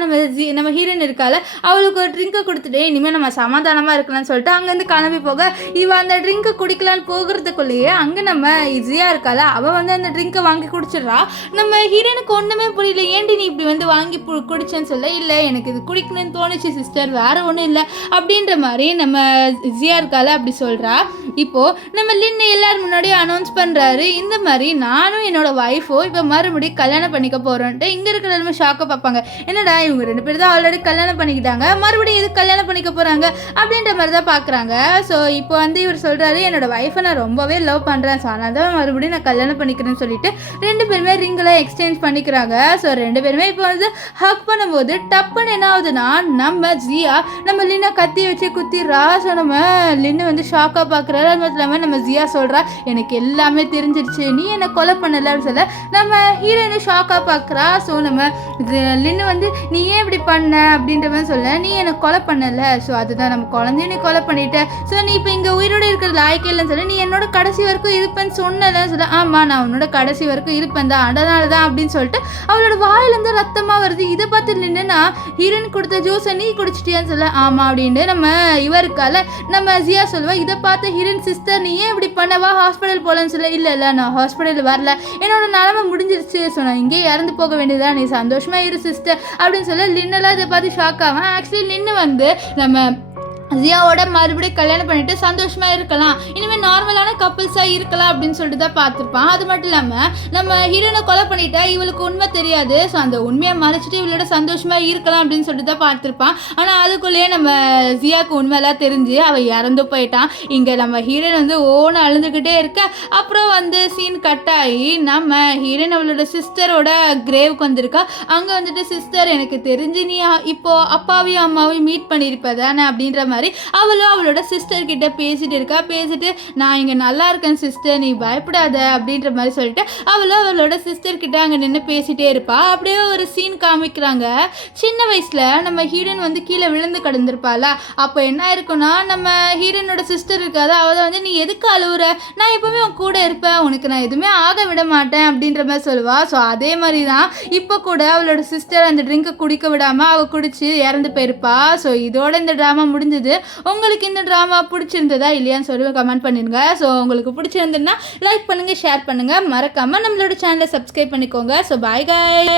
நம்ம ஹீரோயின் இருக்கால அவளுக்கு ஒரு ட்ரிங்கை கொடுத்துட்டு இனிமேல் நம்ம சமாதானமாக இருக்கலாம்னு சொல்லிட்டு அங்கேருந்து கிளம்பி போக இவன் அந்த ட்ரிங்கை குடிக்கலான்னு போகிறதுக்குள்ளேயே அங்கே நம்ம ஜியா இருக்கால அவள் வந்து அந்த ட்ரிங்கை வாங்கி குடிச்சிடுறா. நம்ம ஹீரோனுக்கு ஒன்றுமே புரியல, ஏன்டி நீ இப்படி வந்து வாங்கி குடிச்சேன்னு சொல்ல, இல்லை எனக்கு இது குடிக்கணும்னு தோணுச்சு சிஸ்டர், வேறு ஒன்றும் இல்லை அப்படின்ற மாதிரி நம்ம ஜியா இருக்கால அப்படி சொல்கிறா. இப்போது நம்ம லின்னு எல்லாரும் முன்னாடியும் அனௌன்ஸ் பண்ணுறாரு, இந்த மாதிரி நானும் என்னோட ஒய்ஃபோ இப்போ மறுபடியும் கல்யாணம் பண்ணிக்க போகிறோன்ட்டு. இங்கே இருக்கிற எல்லாமே ஷாக்காக பார்ப்பாங்க, என்னடா இவங்க 2 பேர் தான் ஆல்ரெடி கல்யாணம் பண்ணிக்கிட்டாங்க, மறுபடியும் இது கல்யாணம் பண்ணிக்க போகிறாங்க அப்படின்ற மாதிரி தான் பார்க்குறாங்க. ஸோ இப்போ வந்து இவர் சொல்கிறாரு, என்னோட ஒய்ஃபை நான் ரொம்பவே லவ் பண்ணுறேன், ஸோ அதனால தான் மறுபடியும் நான் கல்யாணம் பண்ணிக்கிறேன்னு சொல்லிட்டு 2 பேருமே ரிங்கெல்லாம் எக்ஸ்சேஞ்ச் பண்ணிக்கிறாங்க. ஸோ 2 பேருமே இப்போ வந்து ஹக் பண்ணும்போது டப்புன்னு என்ன ஆகுதுன்னா நம்ம ஜியா நம்ம லின்னை கத்தி வச்சு குத்திடுறா. ஸோ நம்ம லின்னு வந்து ஷாக்காக பார்க்குறாரு. அது மட்டும் இல்லாமல் நம்ம ஜியா சொல்கிறா, எனக்கு எல்லாமே தெரிஞ்சிருச்சு, நீ என்னை கொலை பண்ணலன்னு சொல்ல நம்ம ஹீரோயினை ஷாக்காக பார்க்குறா. ஸோ நம்ம லின்னு வந்து நீ ஏன் இப்படி பண்ண அப்படின்ற மாதிரி சொல்ல, நீ என்னை கொலை பண்ணலை, ஸோ அதுதான் நம்ம குழந்தைய நீ கொலை பண்ணிட்ட, ஸோ நீ இப்போ இங்கே உயிரோடு இருக்கிற லாய்க்கு இல்லைன்னு சொல்ல, நீ என்னோட கடைசி வரைக்கும் இருப்பேன்னு சொன்னலன்னு சொல்ல, ஆமாம் நான் உன்னோட கடைசி வரைக்கும் இருப்பேன் தான், அதனால தான் அப்படின்னு சொல்லிட்டு அவளோட வாயிலேருந்து ரத்தமாக வருது. இதை பார்த்து நின்றுனா ஹீரோயின் கொடுத்த ஜூஸை நீ குடிச்சிட்டியான்னு சொல்ல, ஆமாம் அப்படின்ட்டு நம்ம இவருக்கால நம்ம ஜியா சொல்லுவேன். இதை பார்த்து ஹீரோயின் சிஸ்டர் நீ ஏன் இப்படி பண்ணவா, ஹாஸ்பிட்டல் போகலன்னு சொல்ல, இல்லை நான் ஹாஸ்பிட்டல் வரல, என்னோட நிலமை முடிஞ்சிருச்சு, ஸோ நான் இங்கே இறந்து போக வேண்டியதா, நீ சந்தோஷமாக இரு சிஸ்டர் அப்படின்னு சொல்ல லின்னெல்லாம் இதை பார்த்து ஷாக் ஆகும். ஆக்சுவலி லின்னு வந்து நம்ம ஜியாவோட மறுபடியும் கல்யாணம் பண்ணிட்டு சந்தோஷமாக இருக்கலாம், இனிமேல் நார்மலான கப்புள்ஸாக இருக்கலாம் அப்படின்னு சொல்லிட்டு தான் பார்த்துருப்பான். அது மட்டும் இல்லாமல் நம்ம ஹீரோனை கொலை பண்ணிட்டா இவளுக்கு உண்மை தெரியாது, ஸோ அந்த உண்மையை மறைச்சிட்டு இவளோட சந்தோஷமாக இருக்கலாம் அப்படின்னு சொல்லிட்டு தான் பார்த்துருப்பான். ஆனால் அதுக்குள்ளேயே நம்ம ஜியாவுக்கு உண்மையெல்லாம் தெரிஞ்சு அவள் இறந்து போயிட்டான். இங்கே நம்ம ஹீரோயின் வந்து ஓன்னு அழுதுகிட்டே இருக்க, அப்புறம் வந்து சீன் கட் ஆகி நம்ம ஹீரோயின் அவளோட சிஸ்டரோட கிரேவுக்கு வந்திருக்கா. அங்கே வந்துட்டு சிஸ்டர் எனக்கு தெரிஞ்சு நீ இப்போது அப்பாவையும் அம்மாவையும் மீட் பண்ணியிருப்பதானே அப்படின்ற மாதிரி அவளும் அவளோட சிஸ்டர் கிட்ட பேசிட்டு இருக்கா. பேசிட்டு நான் இங்க நல்லா இருக்கேன் சிஸ்டர், நீ பயப்படாத அப்படின்ற மாதிரி சொல்லிட்டு அவளும் அவளோட சிஸ்டர் கிட்ட அங்க நின்று பேசிட்டே இருப்பா. அப்படியே ஒரு சீன் காமிக்கிறாங்க, சின்ன வயசுல நம்ம ஹீரோயின் வந்து கீழே விழுந்து கிடந்திருப்பாளா, அப்போ என்ன இருக்குன்னா நம்ம ஹீரோயினோட சிஸ்டர் இருக்காது, அவள் வந்து நீ எதுக்கு அழுவுற, நான் எப்பவுமே உன் கூட இருப்பேன், உனக்கு நான் எதுவுமே ஆக விட மாட்டேன் அப்படின்ற மாதிரி சொல்லுவா. ஸோ அதே மாதிரி தான் இப்போ கூட அவளோட சிஸ்டர் அந்த ட்ரிங்கை குடிக்க விடாம அவள் குடிச்சு இறந்து போயிருப்பா. ஸோ இதோட இந்த ட்ராமா முடிஞ்சது. உங்களுக்கு இந்த ட்ராமா பிடிச்சிருந்ததா இல்லையான்னு சொல்லி கமெண்ட் பண்ணிடுங்க. ஸோ உங்களுக்கு பிடிச்சிருந்ததுன்னா லைக் பண்ணுங்கள், ஷேர் பண்ணுங்கள், மறக்காமல் நம்மளோட சேனலை சப்ஸ்கிரைப் பண்ணிக்கோங்க. ஸோ பாய் காய்.